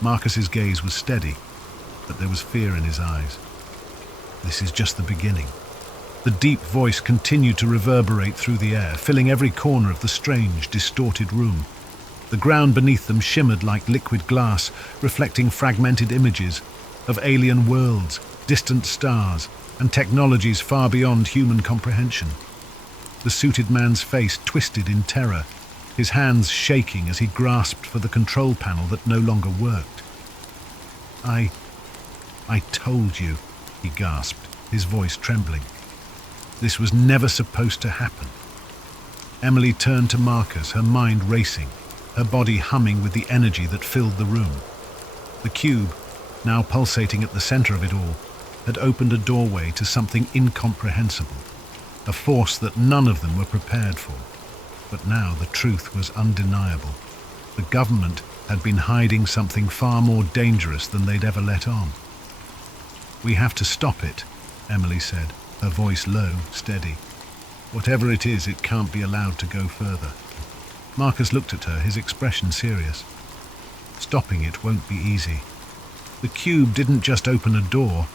Marcus's gaze was steady, but there was fear in his eyes. This is just the beginning. The deep voice continued to reverberate through the air, filling every corner of the strange, distorted room. The ground beneath them shimmered like liquid glass, reflecting fragmented images of alien worlds, distant stars, and technologies far beyond human comprehension. The suited man's face twisted in terror, his hands shaking as he grasped for the control panel that no longer worked. I told you, he gasped, his voice trembling. This was never supposed to happen. Emily turned to Marcus, her mind racing, her body humming with the energy that filled the room. The cube, now pulsating at the center of it all, had opened a doorway to something incomprehensible, a force that none of them were prepared for. But now the truth was undeniable. The government had been hiding something far more dangerous than they'd ever let on. We have to stop it, Emily said, her voice low, steady. Whatever it is, it can't be allowed to go further. Marcus looked at her, his expression serious. Stopping it won't be easy. The cube didn't just open a door.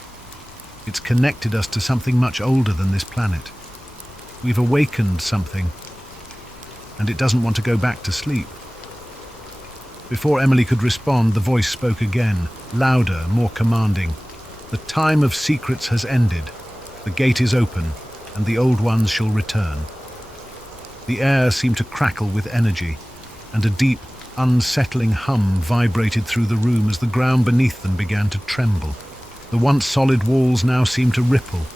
It's connected us to something much older than this planet. We've awakened something, and it doesn't want to go back to sleep. Before Emily could respond, the voice spoke again, louder, more commanding. The time of secrets has ended. The gate is open, and the old ones shall return. The air seemed to crackle with energy, and a deep, unsettling hum vibrated through the room as the ground beneath them began to tremble. The once solid walls now seemed to ripple,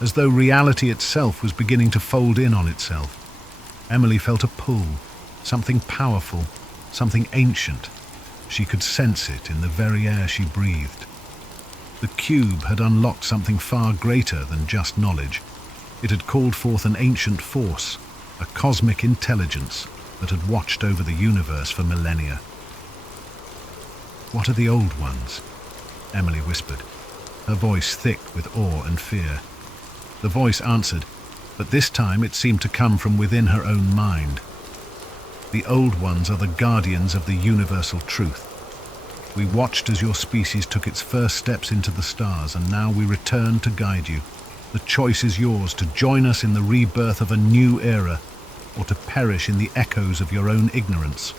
as though reality itself was beginning to fold in on itself. Emily felt a pull, something powerful, something ancient. She could sense it in the very air she breathed. The cube had unlocked something far greater than just knowledge. It had called forth an ancient force, a cosmic intelligence that had watched over the universe for millennia. What are the old ones? Emily whispered, her voice thick with awe and fear. The voice answered, but this time it seemed to come from within her own mind. The old ones are the guardians of the universal truth. We watched as your species took its first steps into the stars, and now we return to guide you. The choice is yours, to join us in the rebirth of a new era, or to perish in the echoes of your own ignorance.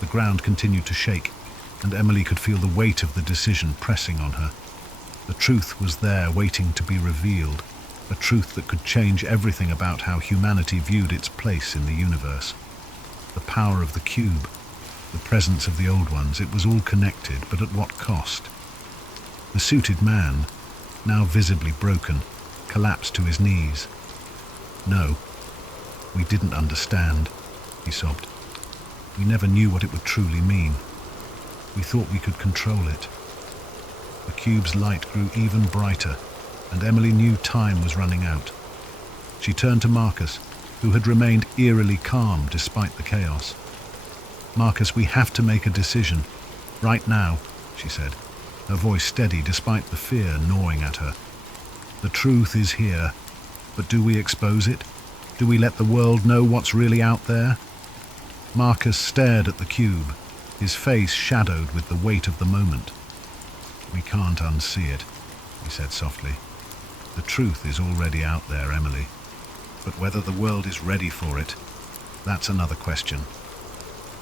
The ground continued to shake, and Emily could feel the weight of the decision pressing on her. The truth was there, waiting to be revealed, a truth that could change everything about how humanity viewed its place in the universe. The power of the cube, The presence of the old ones, it was all connected, but at what cost? The suited man, now visibly broken, collapsed to his knees. "No, we didn't understand," he sobbed. "We never knew what it would truly mean. We thought we could control it." The cube's light grew even brighter, and Emily knew time was running out. She turned to Marcus, who had remained eerily calm despite the chaos. "Marcus, we have to make a decision. Right now," she said, her voice steady despite the fear gnawing at her. "The truth is here, but do we expose it? Do we let the world know what's really out there?" Marcus stared at the cube, his face shadowed with the weight of the moment. "We can't unsee it," he said softly. "The truth is already out there, Emily. But whether the world is ready for it, that's another question."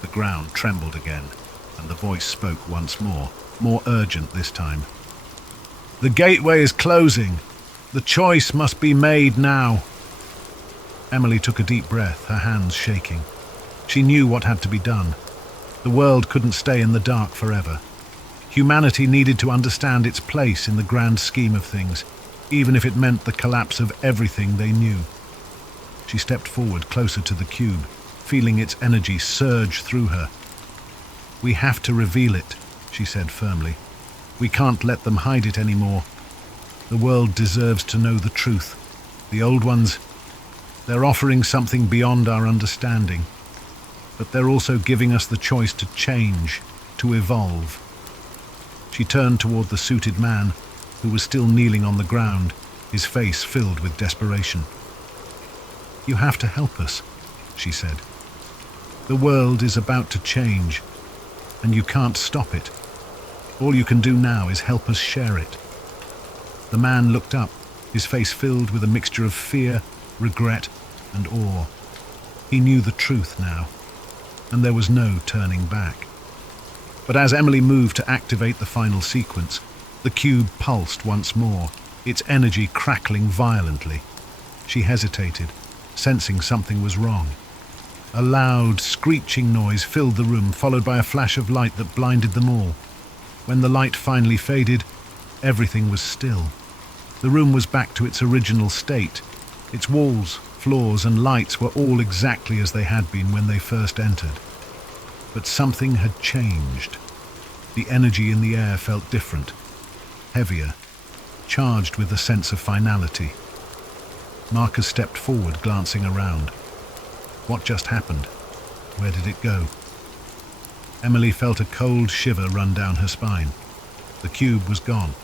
The ground trembled again, and the voice spoke once more urgent this time. "The gateway is closing. The choice must be made now." Emily took a deep breath, her hands shaking. She knew what had to be done. The world couldn't stay in the dark forever. Humanity needed to understand its place in the grand scheme of things, even if it meant the collapse of everything they knew. She stepped forward closer to the cube, feeling its energy surge through her. "We have to reveal it," she said firmly. "We can't let them hide it anymore. The world deserves to know the truth. The old ones, they're offering something beyond our understanding. But they're also giving us the choice to change, to evolve." She turned toward the suited man, who was still kneeling on the ground, his face filled with desperation. "You have to help us," she said. "The world is about to change, and you can't stop it. All you can do now is help us share it." The man looked up, his face filled with a mixture of fear, regret, and awe. He knew the truth now, and there was no turning back. But as Emily moved to activate the final sequence, the cube pulsed once more, its energy crackling violently. She hesitated, sensing something was wrong. A loud, screeching noise filled the room, followed by a flash of light that blinded them all. When the light finally faded, everything was still. The room was back to its original state. Its walls, floors, and lights were all exactly as they had been when they first entered. But something had changed. The energy in the air felt different, heavier, charged with a sense of finality. Marcus stepped forward, glancing around. What just happened? Where did it go? Emily felt a cold shiver run down her spine. The cube was gone,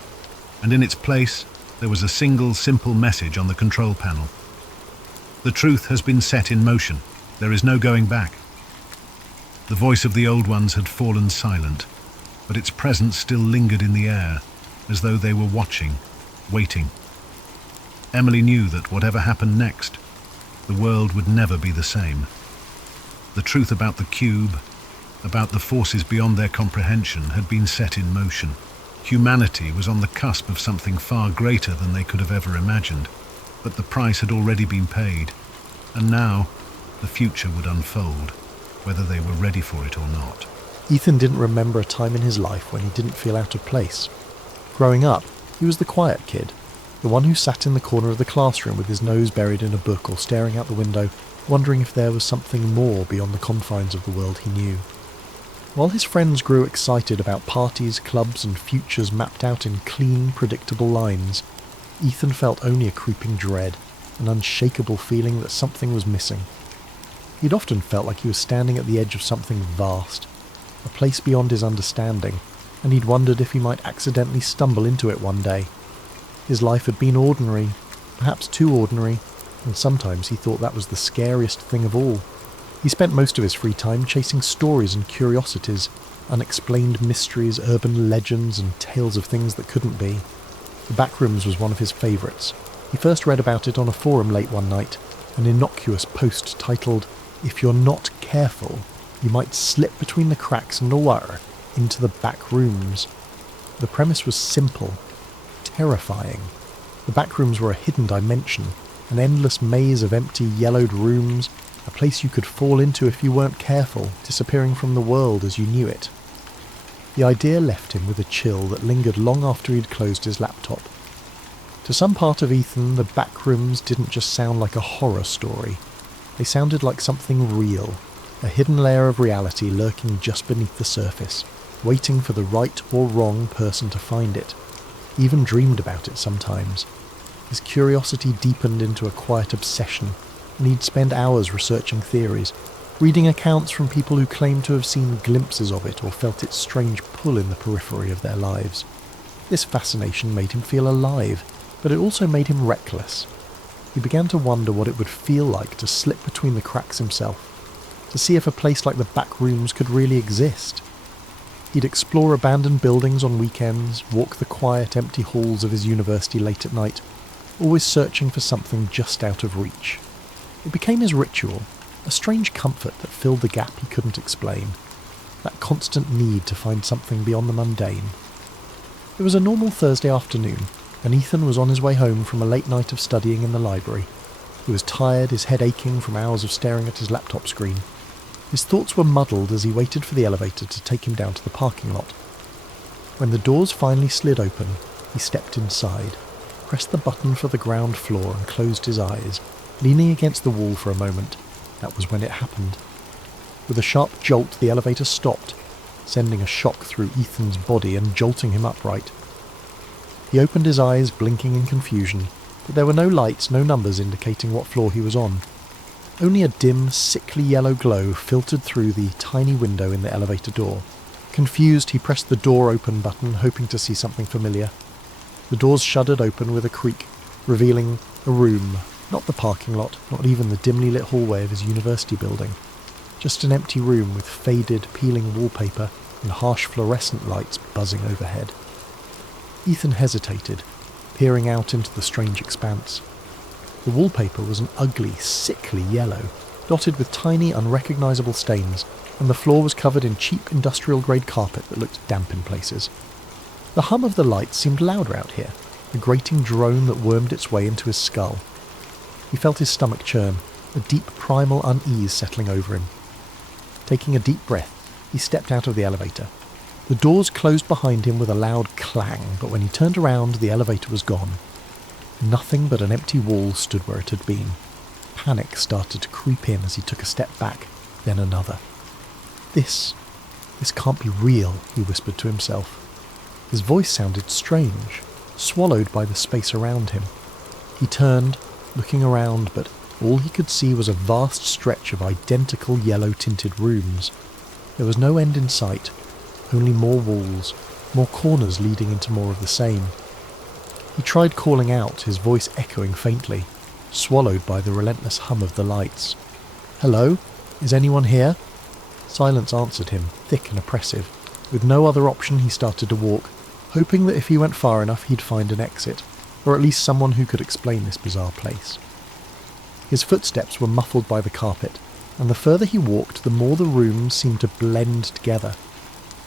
and in its place there was a single, simple message on the control panel. "The truth has been set in motion. There is no going back." The voice of the old ones had fallen silent, but its presence still lingered in the air, as though they were watching, waiting. Emily knew that whatever happened next, the world would never be the same. The truth about the cube, about the forces beyond their comprehension, had been set in motion. Humanity was on the cusp of something far greater than they could have ever imagined, but the price had already been paid, and now the future would unfold, whether they were ready for it or not. Ethan didn't remember a time in his life when he didn't feel out of place. Growing up, he was the quiet kid, the one who sat in the corner of the classroom with his nose buried in a book or staring out the window, wondering if there was something more beyond the confines of the world he knew. While his friends grew excited about parties, clubs, and futures mapped out in clean, predictable lines, Ethan felt only a creeping dread, an unshakable feeling that something was missing. He'd often felt like he was standing at the edge of something vast, a place beyond his understanding, and he'd wondered if he might accidentally stumble into it one day. His life had been ordinary, perhaps too ordinary, and sometimes he thought that was the scariest thing of all. He spent most of his free time chasing stories and curiosities, unexplained mysteries, urban legends, and tales of things that couldn't be. The Backrooms was one of his favourites. He first read about it on a forum late one night, an innocuous post titled, "If you're not careful, you might slip between the cracks in the water into the back rooms." The premise was simple, terrifying. The back rooms were a hidden dimension, an endless maze of empty, yellowed rooms, a place you could fall into if you weren't careful, disappearing from the world as you knew it. The idea left him with a chill that lingered long after he'd closed his laptop. To some part of Ethan, the back rooms didn't just sound like a horror story. They sounded like something real, a hidden layer of reality lurking just beneath the surface, waiting for the right or wrong person to find it. He even dreamed about it sometimes. His curiosity deepened into a quiet obsession, and he'd spend hours researching theories, reading accounts from people who claimed to have seen glimpses of it or felt its strange pull in the periphery of their lives. This fascination made him feel alive, but it also made him reckless. He began to wonder what it would feel like to slip between the cracks himself, to see if a place like the back rooms could really exist. He'd explore abandoned buildings on weekends, walk the quiet, empty halls of his university late at night, always searching for something just out of reach. It became his ritual, a strange comfort that filled the gap he couldn't explain, that constant need to find something beyond the mundane. It was a normal Thursday afternoon, and Ethan was on his way home from a late night of studying in the library. He was tired, his head aching from hours of staring at his laptop screen. His thoughts were muddled as he waited for the elevator to take him down to the parking lot. When the doors finally slid open, he stepped inside, pressed the button for the ground floor and closed his eyes, leaning against the wall for a moment. That was when it happened. With a sharp jolt, the elevator stopped, sending a shock through Ethan's body and jolting him upright. He opened his eyes, blinking in confusion, but there were no lights, no numbers indicating what floor he was on. Only a dim, sickly yellow glow filtered through the tiny window in the elevator door. Confused, he pressed the door open button, hoping to see something familiar. The doors shuddered open with a creak, revealing a room, not the parking lot, not even the dimly lit hallway of his university building. Just an empty room with faded, peeling wallpaper and harsh fluorescent lights buzzing overhead. Ethan hesitated, peering out into the strange expanse. The wallpaper was an ugly, sickly yellow, dotted with tiny, unrecognisable stains, and the floor was covered in cheap industrial-grade carpet that looked damp in places. The hum of the lights seemed louder out here, a grating drone that wormed its way into his skull. He felt his stomach churn, a deep primal unease settling over him. Taking a deep breath, he stepped out of the elevator. The doors closed behind him with a loud clang, but when he turned around, the elevator was gone. Nothing but an empty wall stood where it had been. Panic started to creep in as he took a step back, then another. This can't be real, he whispered to himself. His voice sounded strange, swallowed by the space around him. He turned, looking around, but all he could see was a vast stretch of identical yellow-tinted rooms. There was no end in sight, only more walls, more corners leading into more of the same. He tried calling out, his voice echoing faintly, swallowed by the relentless hum of the lights. "Hello? Is anyone here?" Silence answered him, thick and oppressive. With no other option, he started to walk, hoping that if he went far enough he'd find an exit, or at least someone who could explain this bizarre place. His footsteps were muffled by the carpet, and the further he walked, the more the rooms seemed to blend together.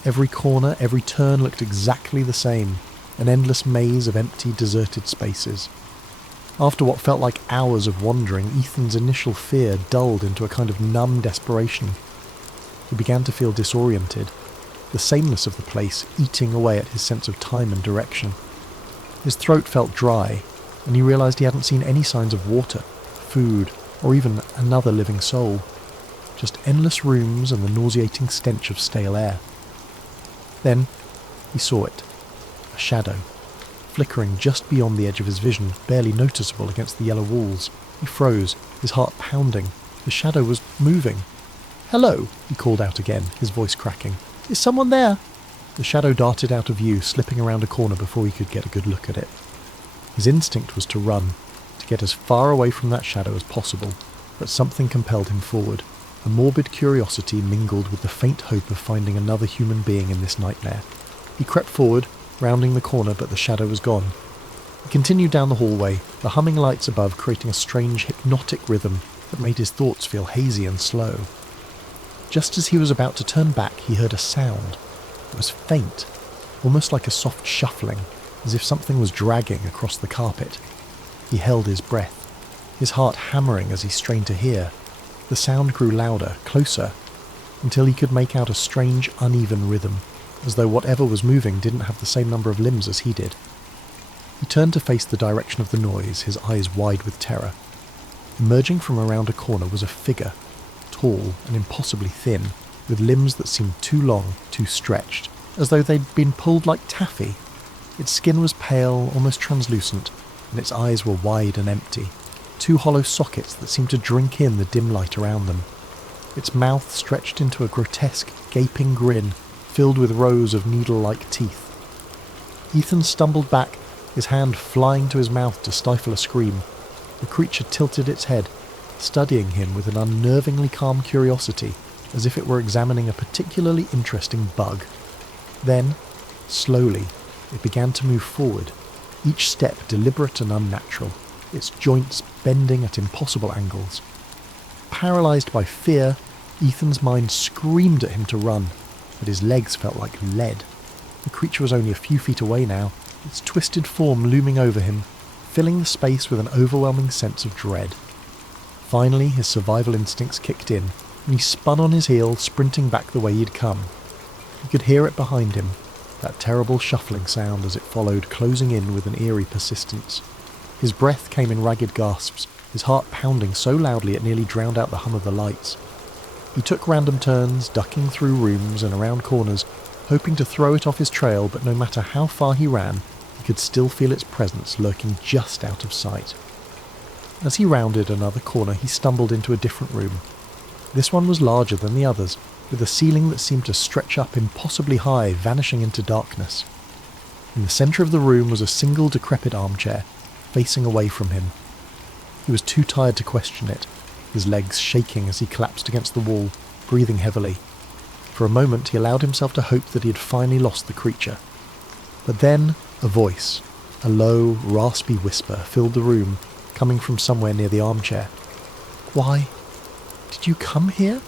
Every corner, every turn looked exactly the same, an endless maze of empty, deserted spaces. After what felt like hours of wandering, Ethan's initial fear dulled into a kind of numb desperation. He began to feel disoriented, the sameness of the place eating away at his sense of time and direction. His throat felt dry, and he realised he hadn't seen any signs of water, food, or even another living soul. Just endless rooms and the nauseating stench of stale air. Then he saw it. A shadow, flickering just beyond the edge of his vision, barely noticeable against the yellow walls. He froze, his heart pounding. The shadow was moving. "Hello," he called out again, his voice cracking. "Is someone there?" The shadow darted out of view, slipping around a corner before he could get a good look at it. His instinct was to run, to get as far away from that shadow as possible, but something compelled him forward. A morbid curiosity mingled with the faint hope of finding another human being in this nightmare. He crept forward, rounding the corner, but the shadow was gone. He continued down the hallway, the humming lights above creating a strange hypnotic rhythm that made his thoughts feel hazy and slow. Just as he was about to turn back, he heard a sound. It was faint, almost like a soft shuffling, as if something was dragging across the carpet. He held his breath, his heart hammering as he strained to hear. The sound grew louder, closer, until he could make out a strange, uneven rhythm, as though whatever was moving didn't have the same number of limbs as he did. He turned to face the direction of the noise, his eyes wide with terror. Emerging from around a corner was a figure, tall and impossibly thin, with limbs that seemed too long, too stretched, as though they'd been pulled like taffy. Its skin was pale, almost translucent, and its eyes were wide and empty, two hollow sockets that seemed to drink in the dim light around them. Its mouth stretched into a grotesque, gaping grin, filled with rows of needle-like teeth. Ethan stumbled back, his hand flying to his mouth to stifle a scream. The creature tilted its head, studying him with an unnervingly calm curiosity, as if it were examining a particularly interesting bug. Then, slowly, it began to move forward, each step deliberate and unnatural, its joints bending at impossible angles. Paralysed by fear, Ethan's mind screamed at him to run, but his legs felt like lead. The creature was only a few feet away now, its twisted form looming over him, filling the space with an overwhelming sense of dread. Finally, his survival instincts kicked in, and he spun on his heel, sprinting back the way he'd come. He could hear it behind him, that terrible shuffling sound as it followed, closing in with an eerie persistence. His breath came in ragged gasps, his heart pounding so loudly it nearly drowned out the hum of the lights. He took random turns, ducking through rooms and around corners, hoping to throw it off his trail, but no matter how far he ran, he could still feel its presence lurking just out of sight. As he rounded another corner, he stumbled into a different room. This one was larger than the others, with a ceiling that seemed to stretch up impossibly high, vanishing into darkness. In the centre of the room was a single decrepit armchair, facing away from him. He was too tired to question it, his legs shaking as he collapsed against the wall, breathing heavily. For a moment he allowed himself to hope that he had finally lost the creature. But then a voice, a low, raspy whisper, filled the room, coming from somewhere near the armchair. "Why, did you come here?"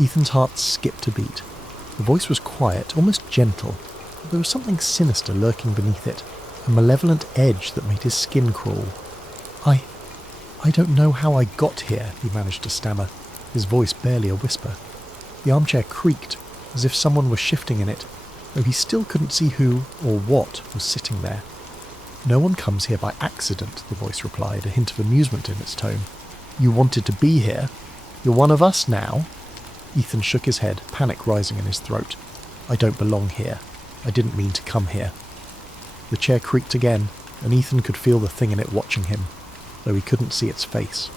Ethan's heart skipped a beat. The voice was quiet, almost gentle, but there was something sinister lurking beneath it, a malevolent edge that made his skin crawl. I don't know how I got here," he managed to stammer, his voice barely a whisper. The armchair creaked, as if someone was shifting in it, though he still couldn't see who or what was sitting there. "No one comes here by accident," the voice replied, a hint of amusement in its tone. "You wanted to be here. You're one of us now." Ethan shook his head, panic rising in his throat. "I don't belong here. I didn't mean to come here." The chair creaked again, and Ethan could feel the thing in it watching him, though he couldn't see its face.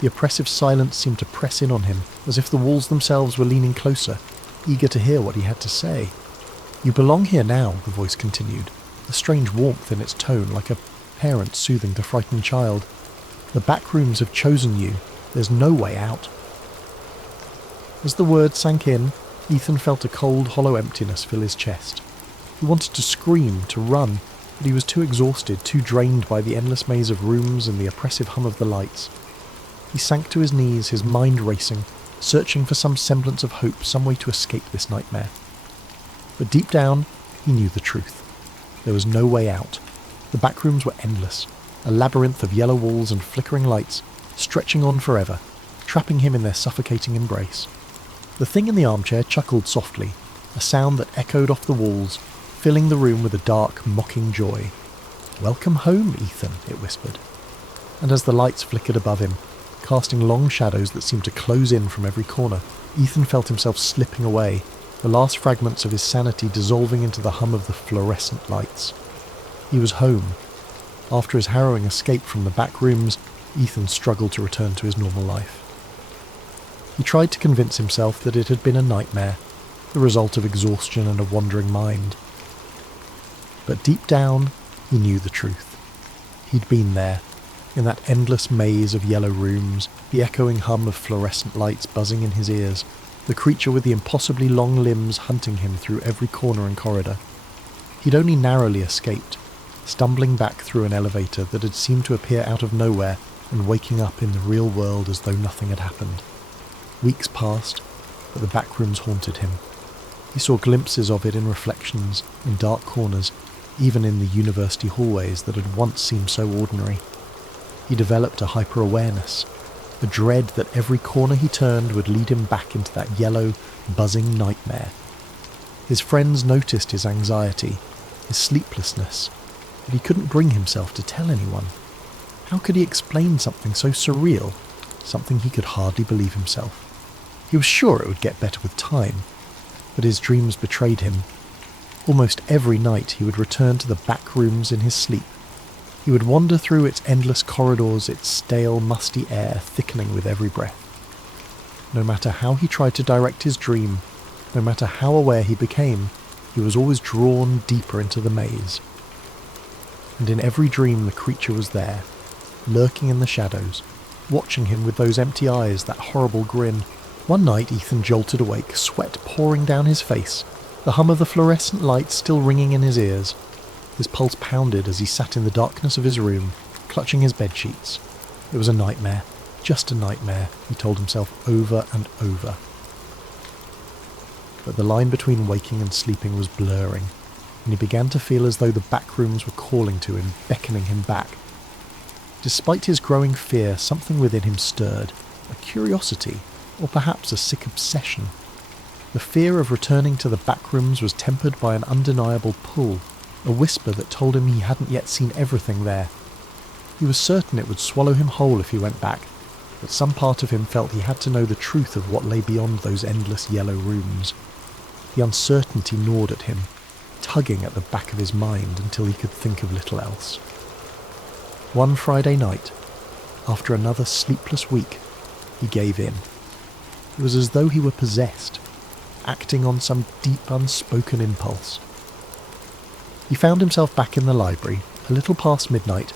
The oppressive silence seemed to press in on him, as if the walls themselves were leaning closer, eager to hear what he had to say. "You belong here now," the voice continued, a strange warmth in its tone, like a parent soothing the frightened child. "The back rooms have chosen you. There's no way out." As the words sank in, Ethan felt a cold, hollow emptiness fill his chest. He wanted to scream, to run, but he was too exhausted, too drained by the endless maze of rooms and the oppressive hum of the lights. He sank to his knees, his mind racing, searching for some semblance of hope, some way to escape this nightmare. But deep down, he knew the truth. There was no way out. The back rooms were endless, a labyrinth of yellow walls and flickering lights, stretching on forever, trapping him in their suffocating embrace. The thing in the armchair chuckled softly, a sound that echoed off the walls, filling the room with a dark, mocking joy. "Welcome home, Ethan," it whispered. And as the lights flickered above him, casting long shadows that seemed to close in from every corner, Ethan felt himself slipping away, the last fragments of his sanity dissolving into the hum of the fluorescent lights. He was home. After his harrowing escape from the back rooms, Ethan struggled to return to his normal life. He tried to convince himself that it had been a nightmare, the result of exhaustion and a wandering mind. But deep down, he knew the truth. He'd been there, in that endless maze of yellow rooms, the echoing hum of fluorescent lights buzzing in his ears, the creature with the impossibly long limbs hunting him through every corner and corridor. He'd only narrowly escaped, stumbling back through an elevator that had seemed to appear out of nowhere and waking up in the real world as though nothing had happened. Weeks passed, but the back rooms haunted him. He saw glimpses of it in reflections, in dark corners, even in the university hallways that had once seemed so ordinary. He developed a hyper-awareness. a dread that every corner he turned would lead him back into that yellow, buzzing nightmare. His friends noticed his anxiety, his sleeplessness, but he couldn't bring himself to tell anyone. How could he explain something so surreal, something he could hardly believe himself? He was sure it would get better with time, but his dreams betrayed him. Almost every night he would return to the back rooms in his sleep. He would wander through its endless corridors, its stale, musty air thickening with every breath. No matter how he tried to direct his dream, no matter how aware he became, he was always drawn deeper into the maze. And in every dream the creature was there, lurking in the shadows, watching him with those empty eyes, that horrible grin. One night Ethan jolted awake, sweat pouring down his face, the hum of the fluorescent lights still ringing in his ears. His pulse pounded as he sat in the darkness of his room, clutching his bedsheets. It was a nightmare, just a nightmare, he told himself over and over. But the line between waking and sleeping was blurring, and he began to feel as though the back rooms were calling to him, beckoning him back. Despite his growing fear, something within him stirred, a curiosity, or perhaps a sick obsession. The fear of returning to the back rooms was tempered by an undeniable pull, a whisper that told him he hadn't yet seen everything there. He was certain it would swallow him whole if he went back, but some part of him felt he had to know the truth of what lay beyond those endless yellow rooms. The uncertainty gnawed at him, tugging at the back of his mind until he could think of little else. One Friday night, after another sleepless week, he gave in. It was as though he were possessed, acting on some deep unspoken impulse. He found himself back in the library, a little past midnight,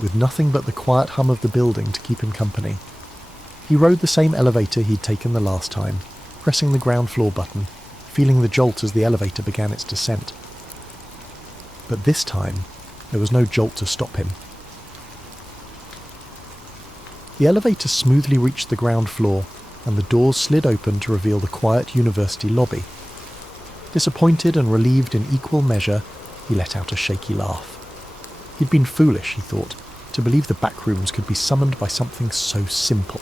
with nothing but the quiet hum of the building to keep him company. He rode the same elevator he'd taken the last time, pressing the ground floor button, feeling the jolt as the elevator began its descent. But this time, there was no jolt to stop him. The elevator smoothly reached the ground floor, and the doors slid open to reveal the quiet university lobby. Disappointed and relieved in equal measure, he let out a shaky laugh. He'd been foolish, he thought, to believe the back rooms could be summoned by something so simple.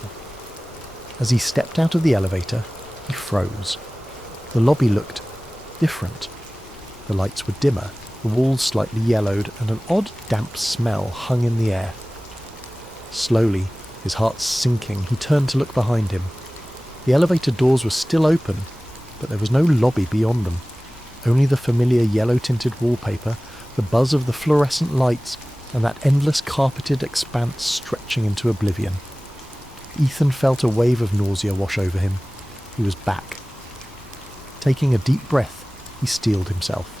As he stepped out of the elevator, he froze. The lobby looked different. The lights were dimmer, the walls slightly yellowed, and an odd damp smell hung in the air. Slowly, his heart sinking, he turned to look behind him. The elevator doors were still open, but there was no lobby beyond them. Only the familiar yellow-tinted wallpaper, the buzz of the fluorescent lights, and that endless carpeted expanse stretching into oblivion. Ethan felt a wave of nausea wash over him. He was back. Taking a deep breath, he steeled himself.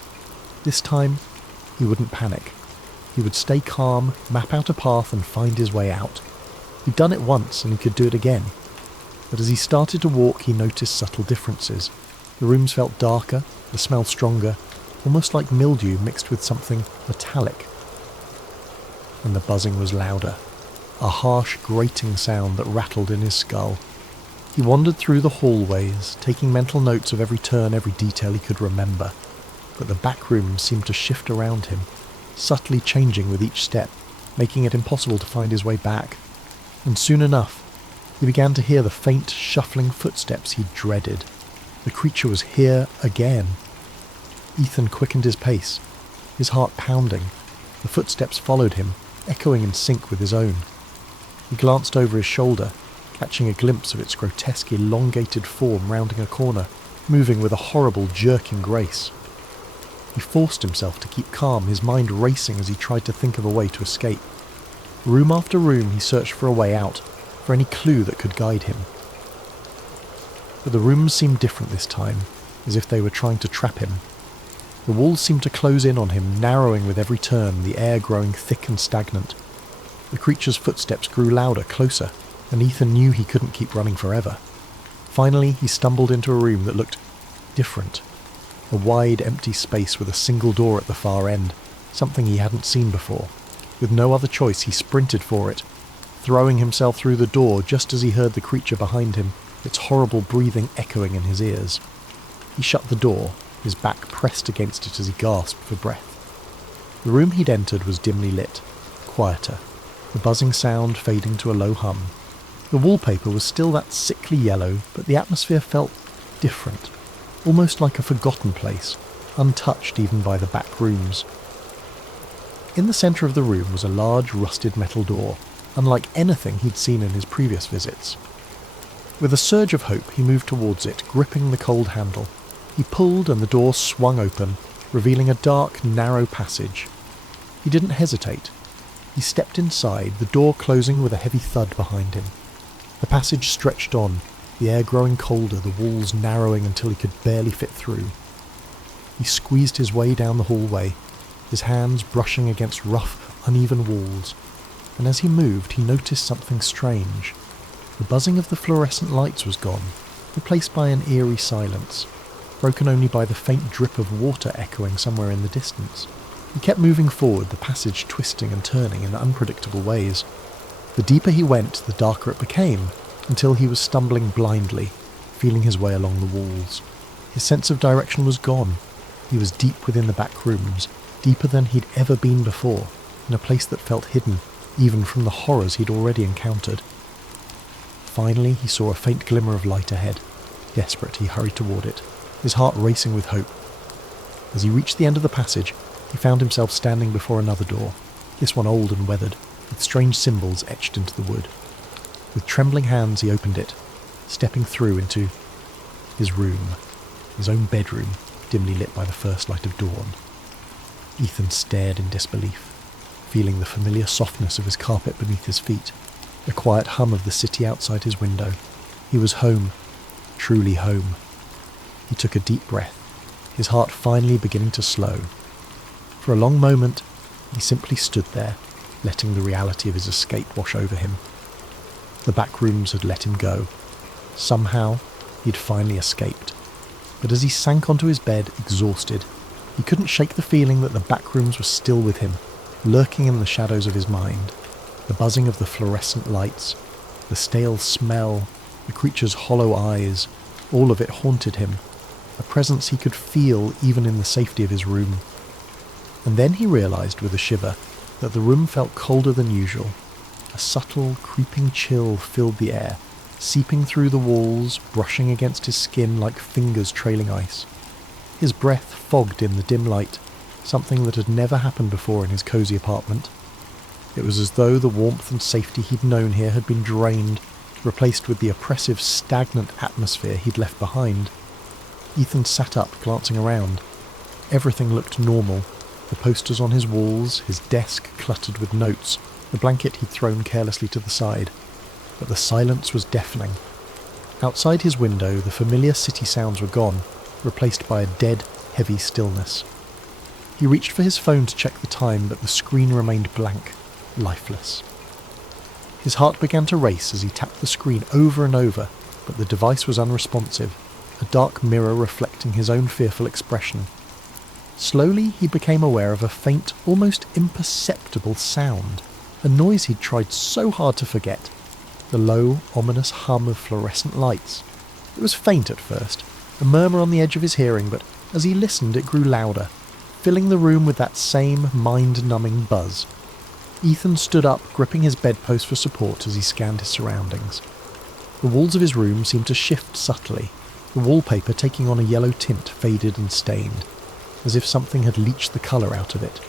This time, he wouldn't panic. He would stay calm, map out a path, and find his way out. He'd done it once, and he could do it again. But as he started to walk, he noticed subtle differences. The rooms felt darker, the smell stronger, almost like mildew mixed with something metallic. And the buzzing was louder, a harsh, grating sound that rattled in his skull. He wandered through the hallways, taking mental notes of every turn, every detail he could remember. But the back rooms seemed to shift around him, subtly changing with each step, making it impossible to find his way back. And soon enough, he began to hear the faint, shuffling footsteps he dreaded. The creature was here again. Ethan quickened his pace, his heart pounding. The footsteps followed him, echoing in sync with his own. He glanced over his shoulder, catching a glimpse of its grotesque, elongated form rounding a corner, moving with a horrible, jerking grace. He forced himself to keep calm, his mind racing as he tried to think of a way to escape. Room after room he searched for a way out, for any clue that could guide him. But the rooms seemed different this time, as if they were trying to trap him. The walls seemed to close in on him, narrowing with every turn, the air growing thick and stagnant. The creature's footsteps grew louder, closer, and Ethan knew he couldn't keep running forever. Finally, he stumbled into a room that looked different. A wide, empty space with a single door at the far end, something he hadn't seen before. With no other choice, he sprinted for it, throwing himself through the door just as he heard the creature behind him, its horrible breathing echoing in his ears. He shut the door, his back pressed against it as he gasped for breath. The room he'd entered was dimly lit, quieter, the buzzing sound fading to a low hum. The wallpaper was still that sickly yellow, but the atmosphere felt different, almost like a forgotten place, untouched even by the back rooms. In the centre of the room was a large rusted metal door, unlike anything he'd seen in his previous visits. With a surge of hope, he moved towards it, gripping the cold handle. He pulled and the door swung open, revealing a dark, narrow passage. He didn't hesitate. He stepped inside, the door closing with a heavy thud behind him. The passage stretched on, the air growing colder, the walls narrowing until he could barely fit through. He squeezed his way down the hallway, his hands brushing against rough, uneven walls, and as he moved he noticed something strange. The buzzing of the fluorescent lights was gone, replaced by an eerie silence, broken only by the faint drip of water echoing somewhere in the distance. He kept moving forward, the passage twisting and turning in unpredictable ways. The deeper he went, the darker it became, until he was stumbling blindly, feeling his way along the walls. His sense of direction was gone. He was deep within the back rooms, deeper than he'd ever been before, in a place that felt hidden, even from the horrors he'd already encountered. Finally, he saw a faint glimmer of light ahead. Desperate, he hurried toward it, his heart racing with hope. As he reached the end of the passage, he found himself standing before another door, this one old and weathered, with strange symbols etched into the wood. With trembling hands he opened it, stepping through into his room, his own bedroom, dimly lit by the first light of dawn. Ethan stared in disbelief, feeling the familiar softness of his carpet beneath his feet, the quiet hum of the city outside his window. He was home, truly home. He took a deep breath, his heart finally beginning to slow. For a long moment, he simply stood there, letting the reality of his escape wash over him. The back rooms had let him go. Somehow, he'd finally escaped. But as he sank onto his bed, exhausted, he couldn't shake the feeling that the back rooms were still with him, lurking in the shadows of his mind. The buzzing of the fluorescent lights, the stale smell, the creature's hollow eyes, all of it haunted him, a presence he could feel even in the safety of his room. And then he realised with a shiver that the room felt colder than usual. A subtle, creeping chill filled the air, seeping through the walls, brushing against his skin like fingers trailing ice. His breath fogged in the dim light, something that had never happened before in his cosy apartment. It was as though the warmth and safety he'd known here had been drained, replaced with the oppressive, stagnant atmosphere he'd left behind. Ethan sat up, glancing around. Everything looked normal. The posters on his walls, his desk cluttered with notes, the blanket he'd thrown carelessly to the side. But the silence was deafening. Outside his window, the familiar city sounds were gone, replaced by a dead, heavy stillness. He reached for his phone to check the time, but the screen remained blank, lifeless. His heart began to race as he tapped the screen over and over, but the device was unresponsive, a dark mirror reflecting his own fearful expression. Slowly he became aware of a faint, almost imperceptible sound, a noise he'd tried so hard to forget. The low, ominous hum of fluorescent lights. It was faint at first, a murmur on the edge of his hearing, but as he listened it grew louder, filling the room with that same mind-numbing buzz. Ethan stood up, gripping his bedpost for support as he scanned his surroundings. The walls of his room seemed to shift subtly, the wallpaper taking on a yellow tint, faded and stained, as if something had leached the colour out of it.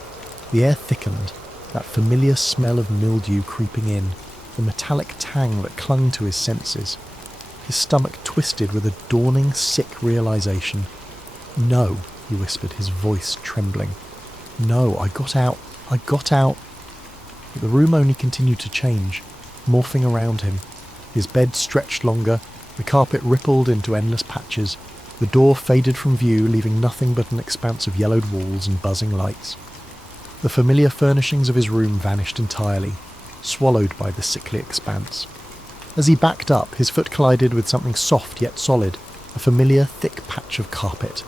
The air thickened, that familiar smell of mildew creeping in, the metallic tang that clung to his senses. His stomach twisted with a dawning, sick realisation. "No," he whispered, his voice trembling. "No, I got out. But the room only continued to change, morphing around him. His bed stretched longer, the carpet rippled into endless patches, the door faded from view, leaving nothing but an expanse of yellowed walls and buzzing lights. The familiar furnishings of his room vanished entirely, swallowed by the sickly expanse. As he backed up, his foot collided with something soft yet solid, a familiar thick patch of carpet.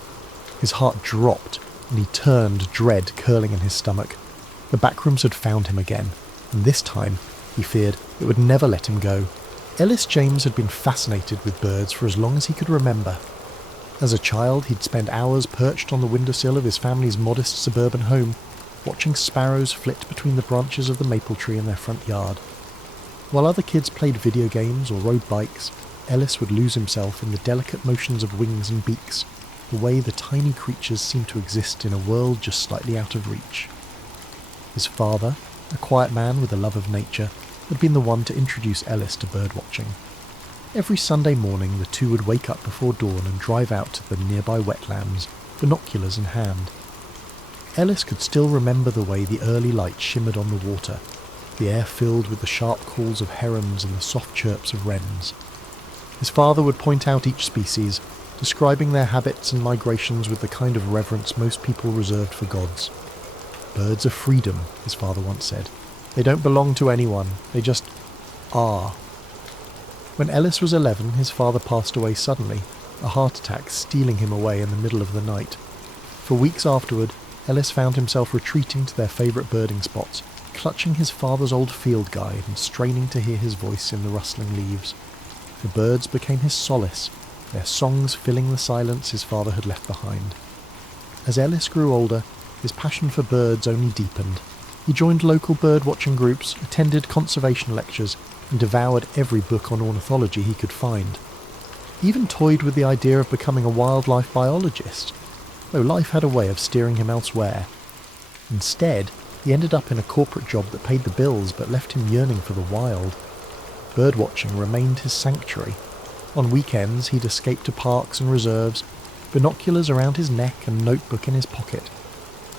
His heart dropped, and he turned, dread curling in his stomach. The backrooms had found him again, and this time, he feared, it would never let him go. Ellis James had been fascinated with birds for as long as he could remember. As a child, he'd spend hours perched on the windowsill of his family's modest suburban home, watching sparrows flit between the branches of the maple tree in their front yard. While other kids played video games or rode bikes, Ellis would lose himself in the delicate motions of wings and beaks, the way the tiny creatures seemed to exist in a world just slightly out of reach. His father, a quiet man with a love of nature, had been the one to introduce Ellis to birdwatching. Every Sunday morning the two would wake up before dawn and drive out to the nearby wetlands, binoculars in hand. Ellis could still remember the way the early light shimmered on the water, the air filled with the sharp calls of herons and the soft chirps of wrens. His father would point out each species, describing their habits and migrations with the kind of reverence most people reserved for gods. "Birds are freedom," his father once said. "They don't belong to anyone, they just are." When Ellis was 11, his father passed away suddenly, a heart attack stealing him away in the middle of the night. For weeks afterward, Ellis found himself retreating to their favourite birding spots, clutching his father's old field guide and straining to hear his voice in the rustling leaves. The birds became his solace, their songs filling the silence his father had left behind. As Ellis grew older, his passion for birds only deepened. He joined local bird-watching groups, attended conservation lectures, and devoured every book on ornithology he could find. He even toyed with the idea of becoming a wildlife biologist, though life had a way of steering him elsewhere. Instead, he ended up in a corporate job that paid the bills but left him yearning for the wild. Birdwatching remained his sanctuary. On weekends, he'd escape to parks and reserves, binoculars around his neck and notebook in his pocket.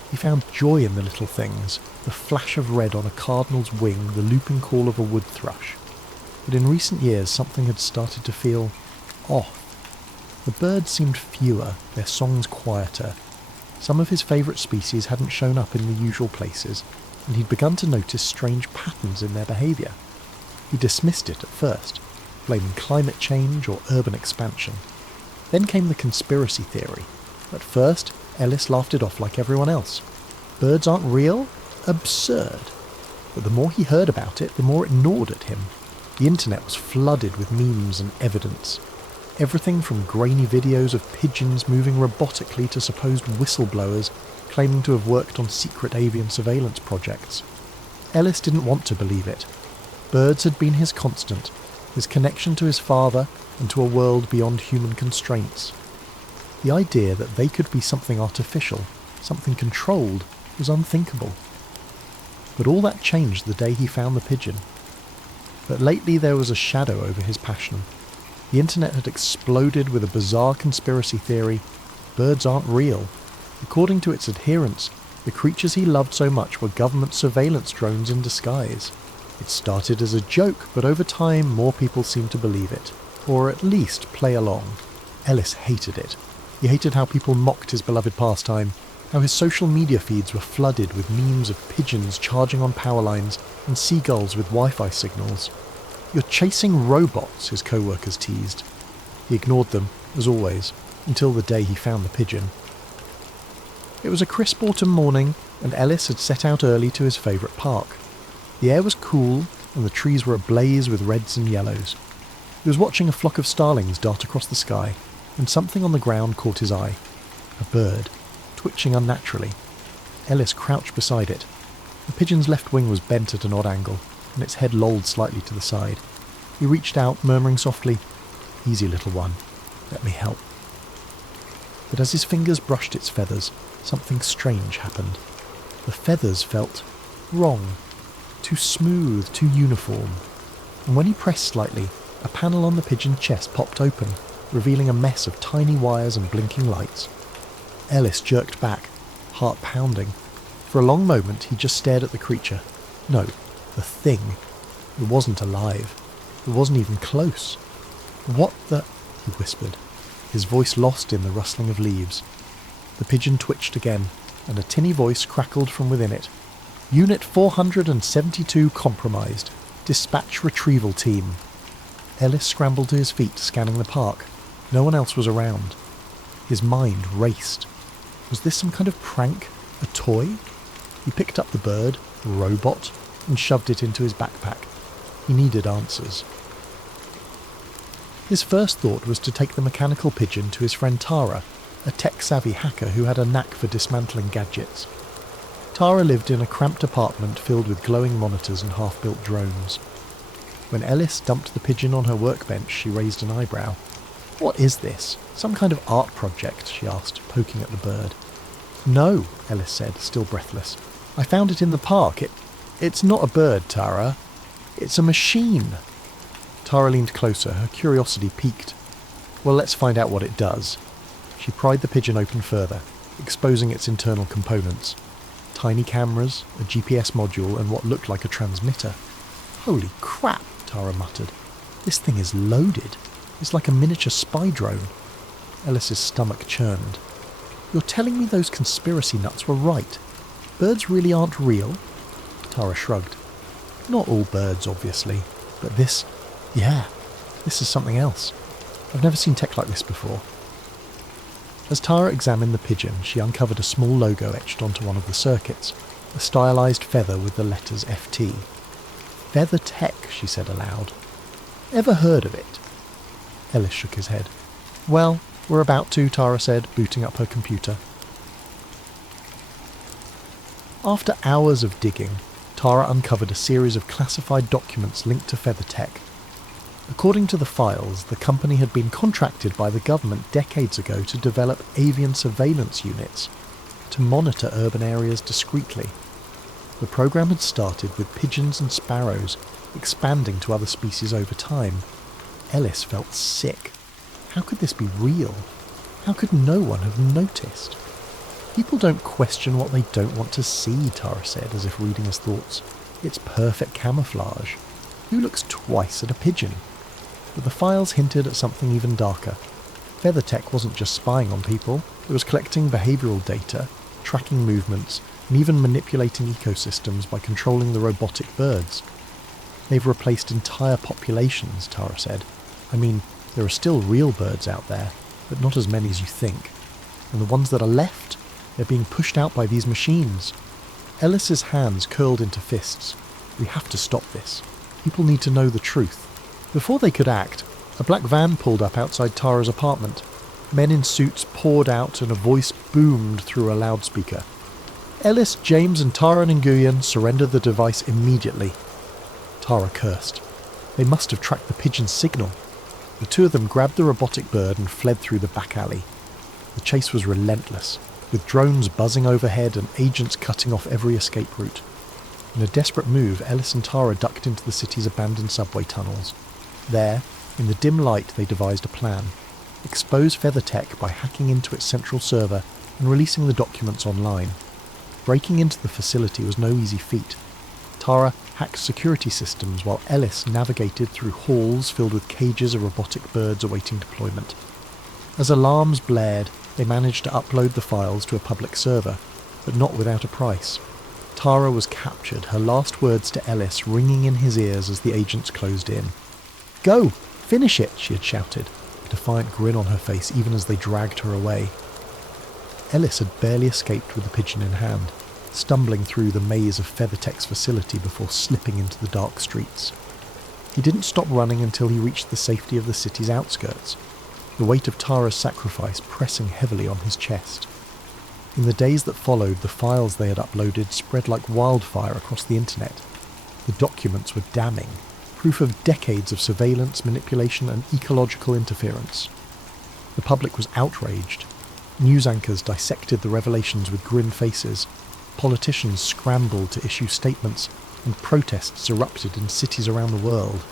He found joy in the little things, the flash of red on a cardinal's wing, the looping call of a wood thrush. But in recent years, something had started to feel off. The birds seemed fewer, their songs quieter. Some of his favourite species hadn't shown up in the usual places, and he'd begun to notice strange patterns in their behaviour. He dismissed it at first, blaming climate change or urban expansion. Then came the conspiracy theory. At first, Ellis laughed it off like everyone else. Birds aren't real? Absurd. But the more he heard about it, the more it gnawed at him. The internet was flooded with memes and evidence. Everything from grainy videos of pigeons moving robotically to supposed whistleblowers claiming to have worked on secret avian surveillance projects. Ellis didn't want to believe it. Birds had been his constant, his connection to his father and to a world beyond human constraints. The idea that they could be something artificial, something controlled, was unthinkable. But all that changed the day he found the pigeon. But lately there was a shadow over his passion. The internet had exploded with a bizarre conspiracy theory. Birds aren't real. According to its adherents, the creatures he loved so much were government surveillance drones in disguise. It started as a joke, but over time more people seemed to believe it, or at least play along. Ellis hated it. He hated how people mocked his beloved pastime, how his social media feeds were flooded with memes of pigeons charging on power lines and seagulls with Wi-Fi signals. "You're chasing robots," his co-workers teased. He ignored them, as always, until the day he found the pigeon. It was a crisp autumn morning, and Ellis had set out early to his favourite park. The air was cool, and the trees were ablaze with reds and yellows. He was watching a flock of starlings dart across the sky, and something on the ground caught his eye. A bird, twitching unnaturally. Ellis crouched beside it. The pigeon's left wing was bent at an odd angle, and its head lolled slightly to the side. He reached out, murmuring softly, "Easy, little one. Let me help." But as his fingers brushed its feathers, something strange happened. The feathers felt wrong. Too smooth, too uniform. And when he pressed slightly, a panel on the pigeon's chest popped open, revealing a mess of tiny wires and blinking lights. Ellis jerked back, heart pounding. For a long moment he just stared at the creature. No, the thing. It wasn't alive. It wasn't even close. "What the—" he whispered, his voice lost in the rustling of leaves. The pigeon twitched again, and a tinny voice crackled from within it. "Unit 472 compromised. Dispatch retrieval team." Ellis scrambled to his feet, scanning the park. No one else was around. His mind raced. Was this some kind of prank? A toy? He picked up the bird, a robot, and shoved it into his backpack. He needed answers. His first thought was to take the mechanical pigeon to his friend Tara, a tech-savvy hacker who had a knack for dismantling gadgets. Tara lived in a cramped apartment filled with glowing monitors and half-built drones. When Ellis dumped the pigeon on her workbench, she raised an eyebrow. "What is this? Some kind of art project?" she asked, poking at the bird. "No," Ellis said, still breathless. "I found it in the park. It's not a bird, Tara. It's a machine." Tara leaned closer, her curiosity piqued. "Well, let's find out what it does." She pried the pigeon open further, exposing its internal components. Tiny cameras, a GPS module, and what looked like a transmitter. "Holy crap," Tara muttered. "This thing is loaded. It's like a miniature spy drone." Ellis's stomach churned. "You're telling me those conspiracy nuts were right? Birds really aren't real?" Tara shrugged. "Not all birds, obviously, but this is something else. I've never seen tech like this before." As Tara examined the pigeon, she uncovered a small logo etched onto one of the circuits, a stylized feather with the letters FT. "Feather Tech," she said aloud. "Ever heard of it?" Ellis shook his head. "Well, we're about to," Tara said, booting up her computer. After hours of digging, Tara uncovered a series of classified documents linked to Feather Tech. According to the files, the company had been contracted by the government decades ago to develop avian surveillance units to monitor urban areas discreetly. The program had started with pigeons and sparrows, expanding to other species over time. Ellis felt sick. How could this be real? How could no one have noticed? "People don't question what they don't want to see," Tara said, as if reading his thoughts. "It's perfect camouflage. Who looks twice at a pigeon?" But the files hinted at something even darker. FeatherTech wasn't just spying on people, it was collecting behavioural data, tracking movements, and even manipulating ecosystems by controlling the robotic birds. "They've replaced entire populations," Tara said. "I mean, there are still real birds out there, but not as many as you think. And the ones that are left, they're being pushed out by these machines." Ellis's hands curled into fists. "We have to stop this. People need to know the truth." Before they could act, a black van pulled up outside Tara's apartment. Men in suits poured out and a voice boomed through a loudspeaker. "Ellis, James and Tara Nguyen surrender the device immediately." Tara cursed. They must have tracked the pigeon's signal. The two of them grabbed the robotic bird and fled through the back alley. The chase was relentless, with drones buzzing overhead and agents cutting off every escape route. In a desperate move, Ellis and Tara ducked into the city's abandoned subway tunnels. There, in the dim light, they devised a plan. Expose FeatherTech by hacking into its central server and releasing the documents online. Breaking into the facility was no easy feat. Tara hacked security systems while Ellis navigated through halls filled with cages of robotic birds awaiting deployment. As alarms blared, they managed to upload the files to a public server, but not without a price. Tara was captured, her last words to Ellis ringing in his ears as the agents closed in. "Go! Finish it!" she had shouted, a defiant grin on her face even as they dragged her away. Ellis had barely escaped with the pigeon in hand, stumbling through the maze of FeatherTech's facility before slipping into the dark streets. He didn't stop running until he reached the safety of the city's outskirts, the weight of Tara's sacrifice pressing heavily on his chest. In the days that followed, the files they had uploaded spread like wildfire across the internet. The documents were damning, proof of decades of surveillance, manipulation and ecological interference. The public was outraged. News anchors dissected the revelations with grim faces. Politicians scrambled to issue statements, and protests erupted in cities around the world.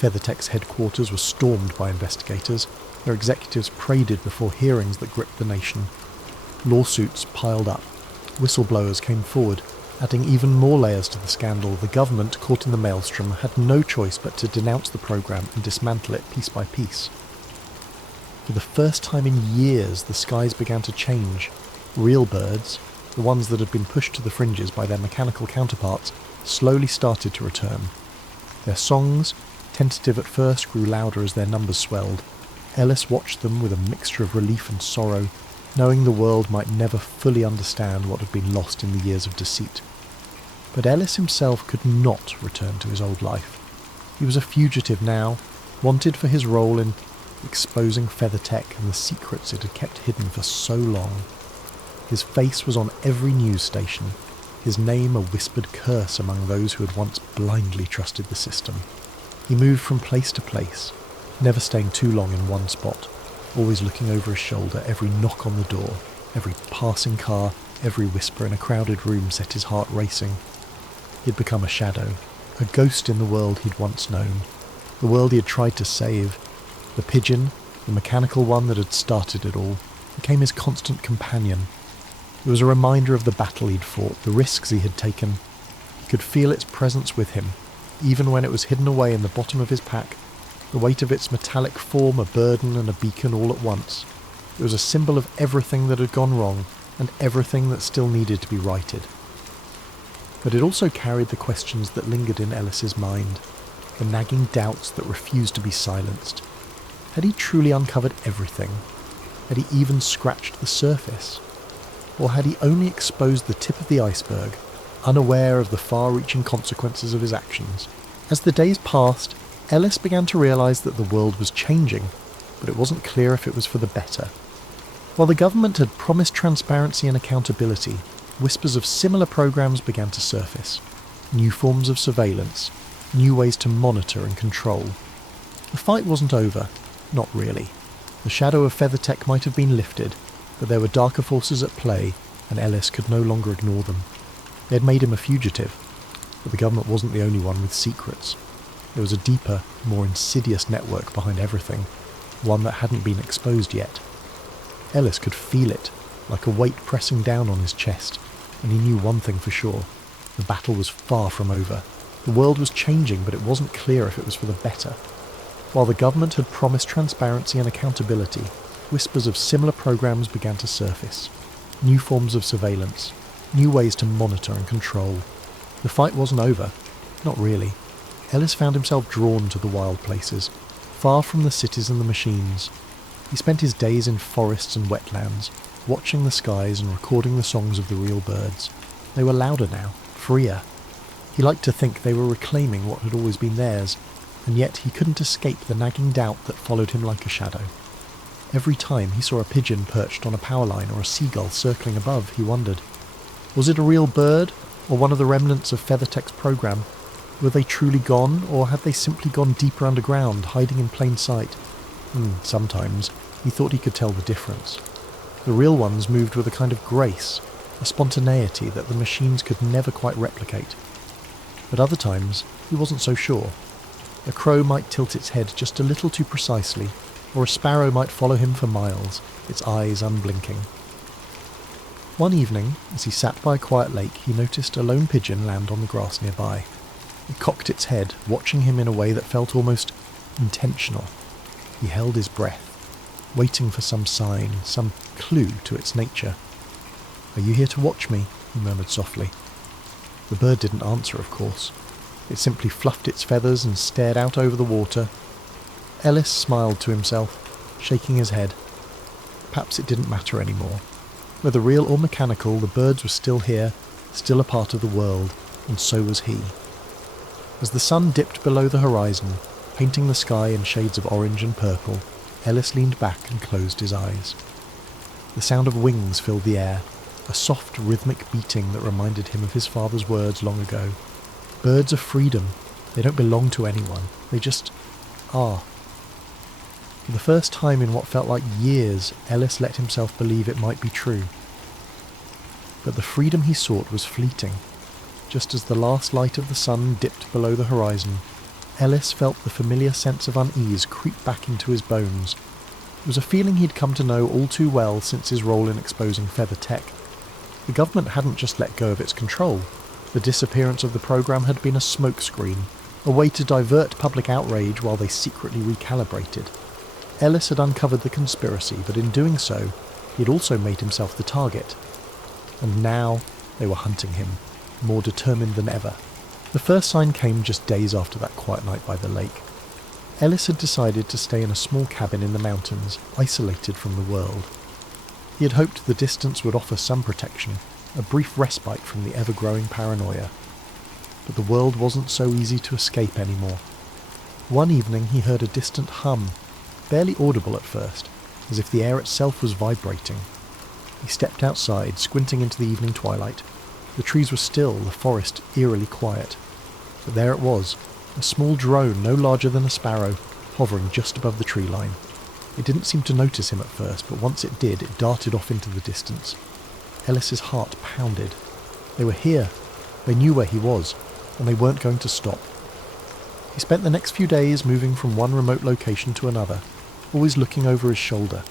FeatherTech's headquarters were stormed by investigators. Their executives paraded before hearings that gripped the nation. Lawsuits piled up. Whistleblowers came forward, adding even more layers to the scandal. The government, caught in the maelstrom, had no choice but to denounce the program and dismantle it piece by piece. For the first time in years, the skies began to change. Real birds, the ones that had been pushed to the fringes by their mechanical counterparts, slowly started to return. Their songs, tentative at first, grew louder as their numbers swelled. Ellis watched them with a mixture of relief and sorrow, knowing the world might never fully understand what had been lost in the years of deceit. But Ellis himself could not return to his old life. He was a fugitive now, wanted for his role in exposing FeatherTech and the secrets it had kept hidden for so long. His face was on every news station, his name a whispered curse among those who had once blindly trusted the system. He moved from place to place, never staying too long in one spot, always looking over his shoulder. Every knock on the door, every passing car, every whisper in a crowded room set his heart racing. He had become a shadow, a ghost in the world he'd once known, the world he had tried to save. The pigeon, the mechanical one that had started it all, became his constant companion. It was a reminder of the battle he'd fought, the risks he had taken. He could feel its presence with him, even when it was hidden away in the bottom of his pack, the weight of its metallic form a burden and a beacon all at once. It was a symbol of everything that had gone wrong and everything that still needed to be righted. But it also carried the questions that lingered in Ellis's mind, the nagging doubts that refused to be silenced. Had he truly uncovered everything? Had he even scratched the surface? Or had he only exposed the tip of the iceberg, unaware of the far-reaching consequences of his actions? As the days passed, Ellis began to realise that the world was changing, but it wasn't clear if it was for the better. While the government had promised transparency and accountability, whispers of similar programs began to surface. New forms of surveillance, new ways to monitor and control. The fight wasn't over, not really. The shadow of FeatherTech might have been lifted, but there were darker forces at play, and Ellis could no longer ignore them. They had made him a fugitive, but the government wasn't the only one with secrets. There was a deeper, more insidious network behind everything, one that hadn't been exposed yet. Ellis could feel it, like a weight pressing down on his chest, and he knew one thing for sure. The battle was far from over. The world was changing, but it wasn't clear if it was for the better. While the government had promised transparency and accountability, whispers of similar programs began to surface. New forms of surveillance, new ways to monitor and control. The fight wasn't over. Not really. Ellis found himself drawn to the wild places, far from the cities and the machines. He spent his days in forests and wetlands, watching the skies and recording the songs of the real birds. They were louder now, freer. He liked to think they were reclaiming what had always been theirs, and yet he couldn't escape the nagging doubt that followed him like a shadow. Every time he saw a pigeon perched on a power line or a seagull circling above, he wondered, was it a real bird, or one of the remnants of FeatherTech's program? Were they truly gone, or had they simply gone deeper underground, hiding in plain sight? Sometimes he thought he could tell the difference. The real ones moved with a kind of grace, a spontaneity that the machines could never quite replicate. But other times, he wasn't so sure. A crow might tilt its head just a little too precisely, or a sparrow might follow him for miles, its eyes unblinking. One evening, as he sat by a quiet lake, he noticed a lone pigeon land on the grass nearby. It cocked its head, watching him in a way that felt almost intentional. He held his breath, waiting for some sign, some clue to its nature. "Are you here to watch me?" he murmured softly. The bird didn't answer, of course. It simply fluffed its feathers and stared out over the water. Ellis smiled to himself, shaking his head. Perhaps it didn't matter anymore. Whether real or mechanical, the birds were still here, still a part of the world, and so was he. As the sun dipped below the horizon, painting the sky in shades of orange and purple, Ellis leaned back and closed his eyes. The sound of wings filled the air, a soft rhythmic beating that reminded him of his father's words long ago. Birds are freedom. They don't belong to anyone. They just are. For the first time in what felt like years, Ellis let himself believe it might be true. But the freedom he sought was fleeting. Just as the last light of the sun dipped below the horizon, Ellis felt the familiar sense of unease creep back into his bones. It was a feeling he'd come to know all too well since his role in exposing FeatherTech. The government hadn't just let go of its control. The disappearance of the program had been a smokescreen, a way to divert public outrage while they secretly recalibrated. Ellis had uncovered the conspiracy, but in doing so, he had also made himself the target. And now they were hunting him, more determined than ever. The first sign came just days after that quiet night by the lake. Ellis had decided to stay in a small cabin in the mountains, isolated from the world. He had hoped the distance would offer some protection, a brief respite from the ever-growing paranoia. But the world wasn't so easy to escape anymore. One evening he heard a distant hum, barely audible at first, as if the air itself was vibrating. He stepped outside, squinting into the evening twilight. The trees were still, the forest eerily quiet. But there it was, a small drone no larger than a sparrow, hovering just above the tree line. It didn't seem to notice him at first, but once it did, it darted off into the distance. Ellis's heart pounded. They were here. They knew where he was, and they weren't going to stop. He spent the next few days moving from one remote location to another, always looking over his shoulder.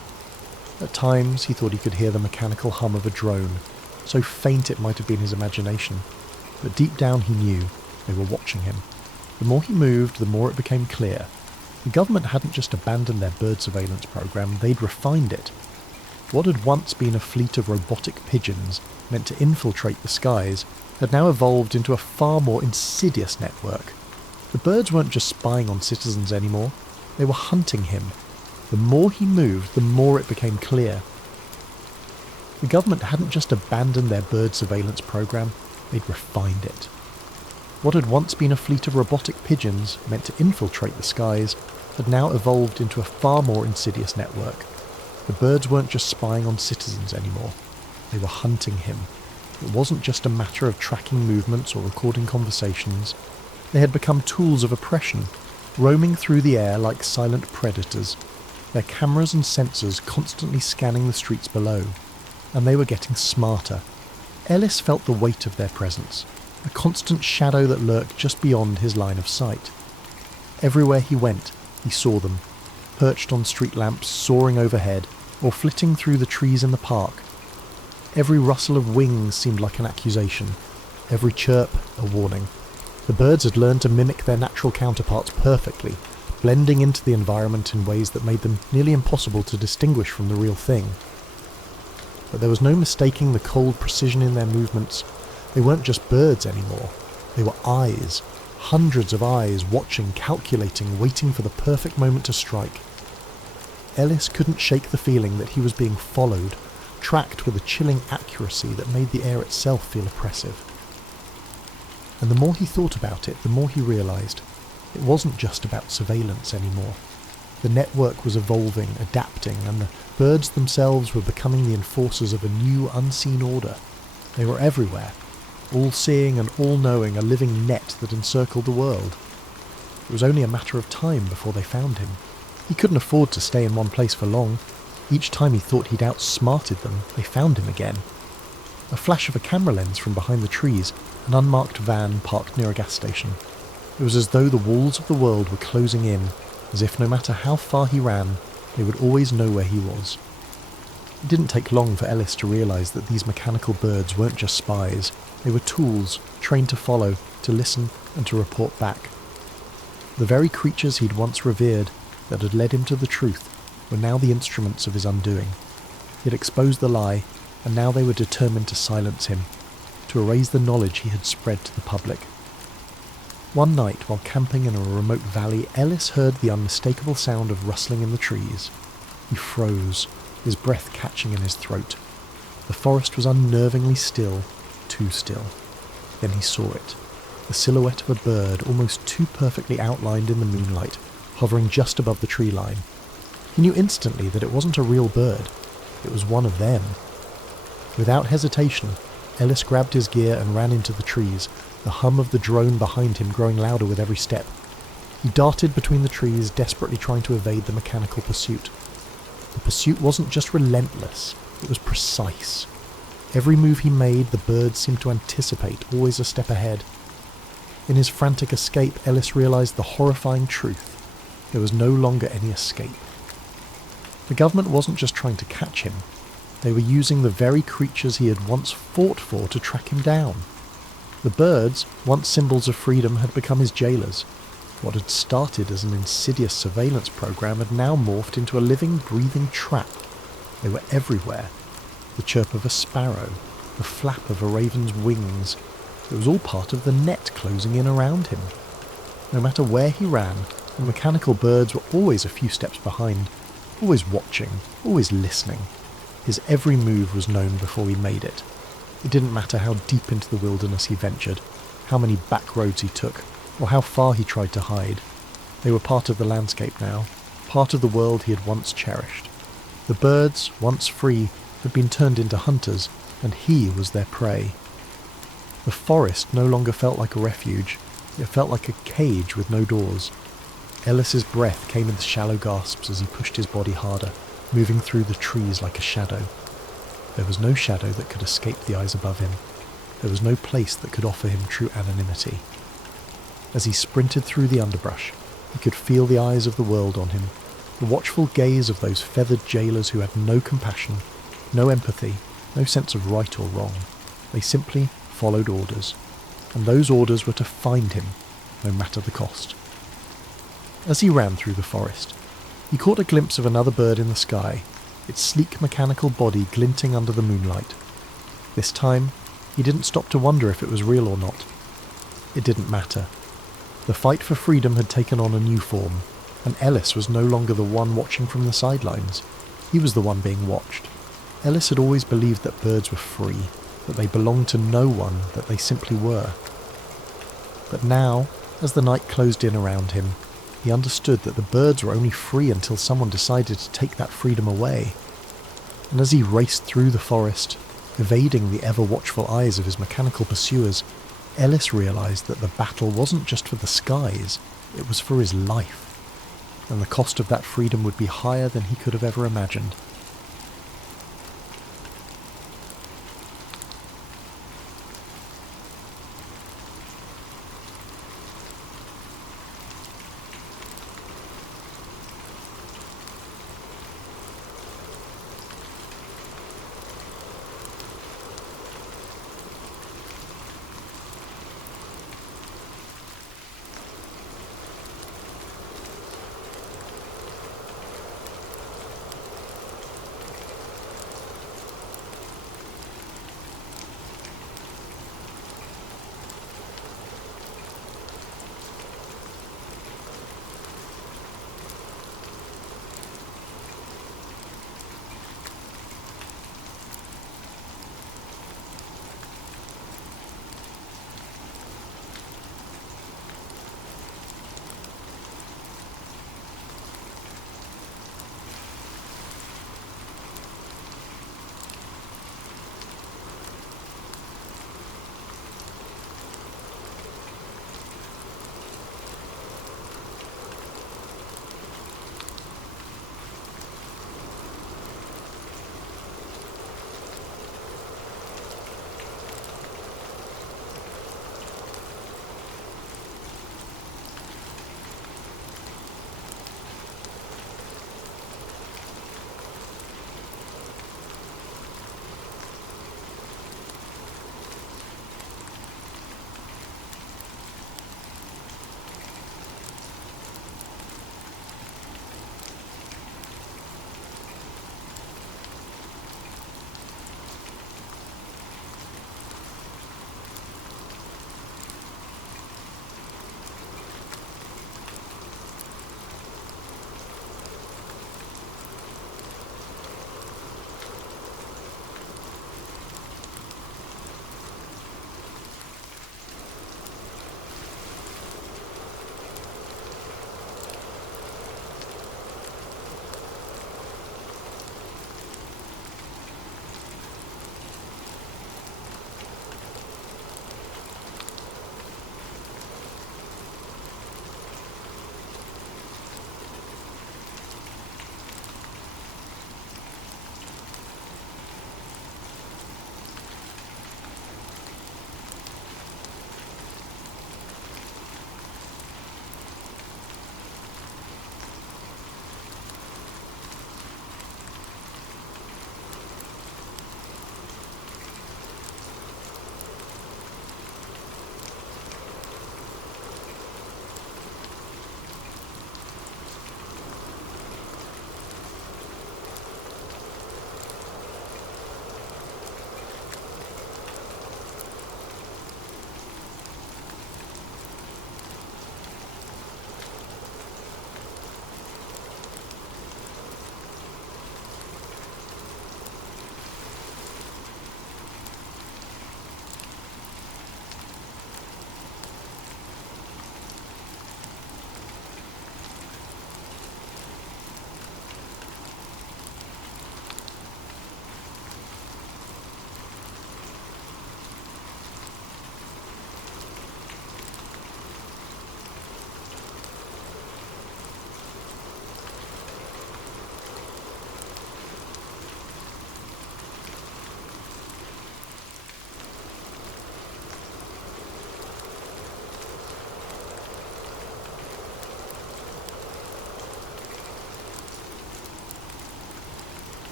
At times he thought he could hear the mechanical hum of a drone, so faint it might have been his imagination, but deep down he knew they were watching him. The more he moved, the more it became clear. The government hadn't just abandoned their bird surveillance program, they'd refined it. What had once been a fleet of robotic pigeons meant to infiltrate the skies had now evolved into a far more insidious network. The birds weren't just spying on citizens anymore, they were hunting him. The more he moved, the more it became clear. The government hadn't just abandoned their bird surveillance program, they'd refined it. What had once been a fleet of robotic pigeons meant to infiltrate the skies had now evolved into a far more insidious network. The birds weren't just spying on citizens anymore, they were hunting him. It wasn't just a matter of tracking movements or recording conversations. They had become tools of oppression, roaming through the air like silent predators, their cameras and sensors constantly scanning the streets below. And they were getting smarter. Ellis felt the weight of their presence, a constant shadow that lurked just beyond his line of sight. Everywhere he went, he saw them, perched on street lamps soaring overhead, or flitting through the trees in the park. Every rustle of wings seemed like an accusation, every chirp a warning. The birds had learned to mimic their natural counterparts perfectly, blending into the environment in ways that made them nearly impossible to distinguish from the real thing. But there was no mistaking the cold precision in their movements. They weren't just birds anymore. They were eyes, hundreds of eyes, watching, calculating, waiting for the perfect moment to strike. Ellis couldn't shake the feeling that he was being followed, tracked with a chilling accuracy that made the air itself feel oppressive. And the more he thought about it, the more he realised it wasn't just about surveillance anymore. The network was evolving, adapting, and the birds themselves were becoming the enforcers of a new, unseen order. They were everywhere, all-seeing and all-knowing, a living net that encircled the world. It was only a matter of time before they found him. He couldn't afford to stay in one place for long. Each time he thought he'd outsmarted them, they found him again. A flash of a camera lens from behind the trees, an unmarked van parked near a gas station. It was as though the walls of the world were closing in, as if no matter how far he ran, they would always know where he was. It didn't take long for Ellis to realise that these mechanical birds weren't just spies. They were tools, trained to follow, to listen, and to report back. The very creatures he'd once revered, that had led him to the truth, were now the instruments of his undoing. He had exposed the lie, and now they were determined to silence him, to erase the knowledge he had spread to the public. One night, while camping in a remote valley, Ellis heard the unmistakable sound of rustling in the trees. He froze, his breath catching in his throat. The forest was unnervingly still, too still. Then he saw it, the silhouette of a bird almost too perfectly outlined in the moonlight, hovering just above the tree line. He knew instantly that it wasn't a real bird, it was one of them. Without hesitation, Ellis grabbed his gear and ran into the trees, the hum of the drone behind him growing louder with every step. He darted between the trees, desperately trying to evade the mechanical pursuit. The pursuit wasn't just relentless, it was precise. Every move he made, the birds seemed to anticipate, always a step ahead. In his frantic escape, Ellis realised the horrifying truth. There was no longer any escape. The government wasn't just trying to catch him. They were using the very creatures he had once fought for to track him down. The birds, once symbols of freedom, had become his jailers. What had started as an insidious surveillance program had now morphed into a living, breathing trap. They were everywhere. The chirp of a sparrow, the flap of a raven's wings. It was all part of the net closing in around him. No matter where he ran, the mechanical birds were always a few steps behind, always watching, always listening. His every move was known before he made it. It didn't matter how deep into the wilderness he ventured, how many back roads he took, or how far he tried to hide. They were part of the landscape now, part of the world he had once cherished. The birds, once free, had been turned into hunters, and he was their prey. The forest no longer felt like a refuge. It felt like a cage with no doors. Ellis's breath came in shallow gasps as he pushed his body harder, moving through the trees like a shadow. There was no shadow that could escape the eyes above him. There was no place that could offer him true anonymity. As he sprinted through the underbrush, he could feel the eyes of the world on him, the watchful gaze of those feathered jailers who had no compassion, no empathy, no sense of right or wrong. They simply followed orders, and those orders were to find him, no matter the cost. As he ran through the forest, he caught a glimpse of another bird in the sky, its sleek mechanical body glinting under the moonlight. This time, he didn't stop to wonder if it was real or not. It didn't matter. The fight for freedom had taken on a new form, and Ellis was no longer the one watching from the sidelines. He was the one being watched. Ellis had always believed that birds were free, that they belonged to no one, that they simply were. But now, as the night closed in around him, he understood that the birds were only free until someone decided to take that freedom away. And as he raced through the forest, evading the ever-watchful eyes of his mechanical pursuers, Ellis realised that the battle wasn't just for the skies, it was for his life. And the cost of that freedom would be higher than he could have ever imagined.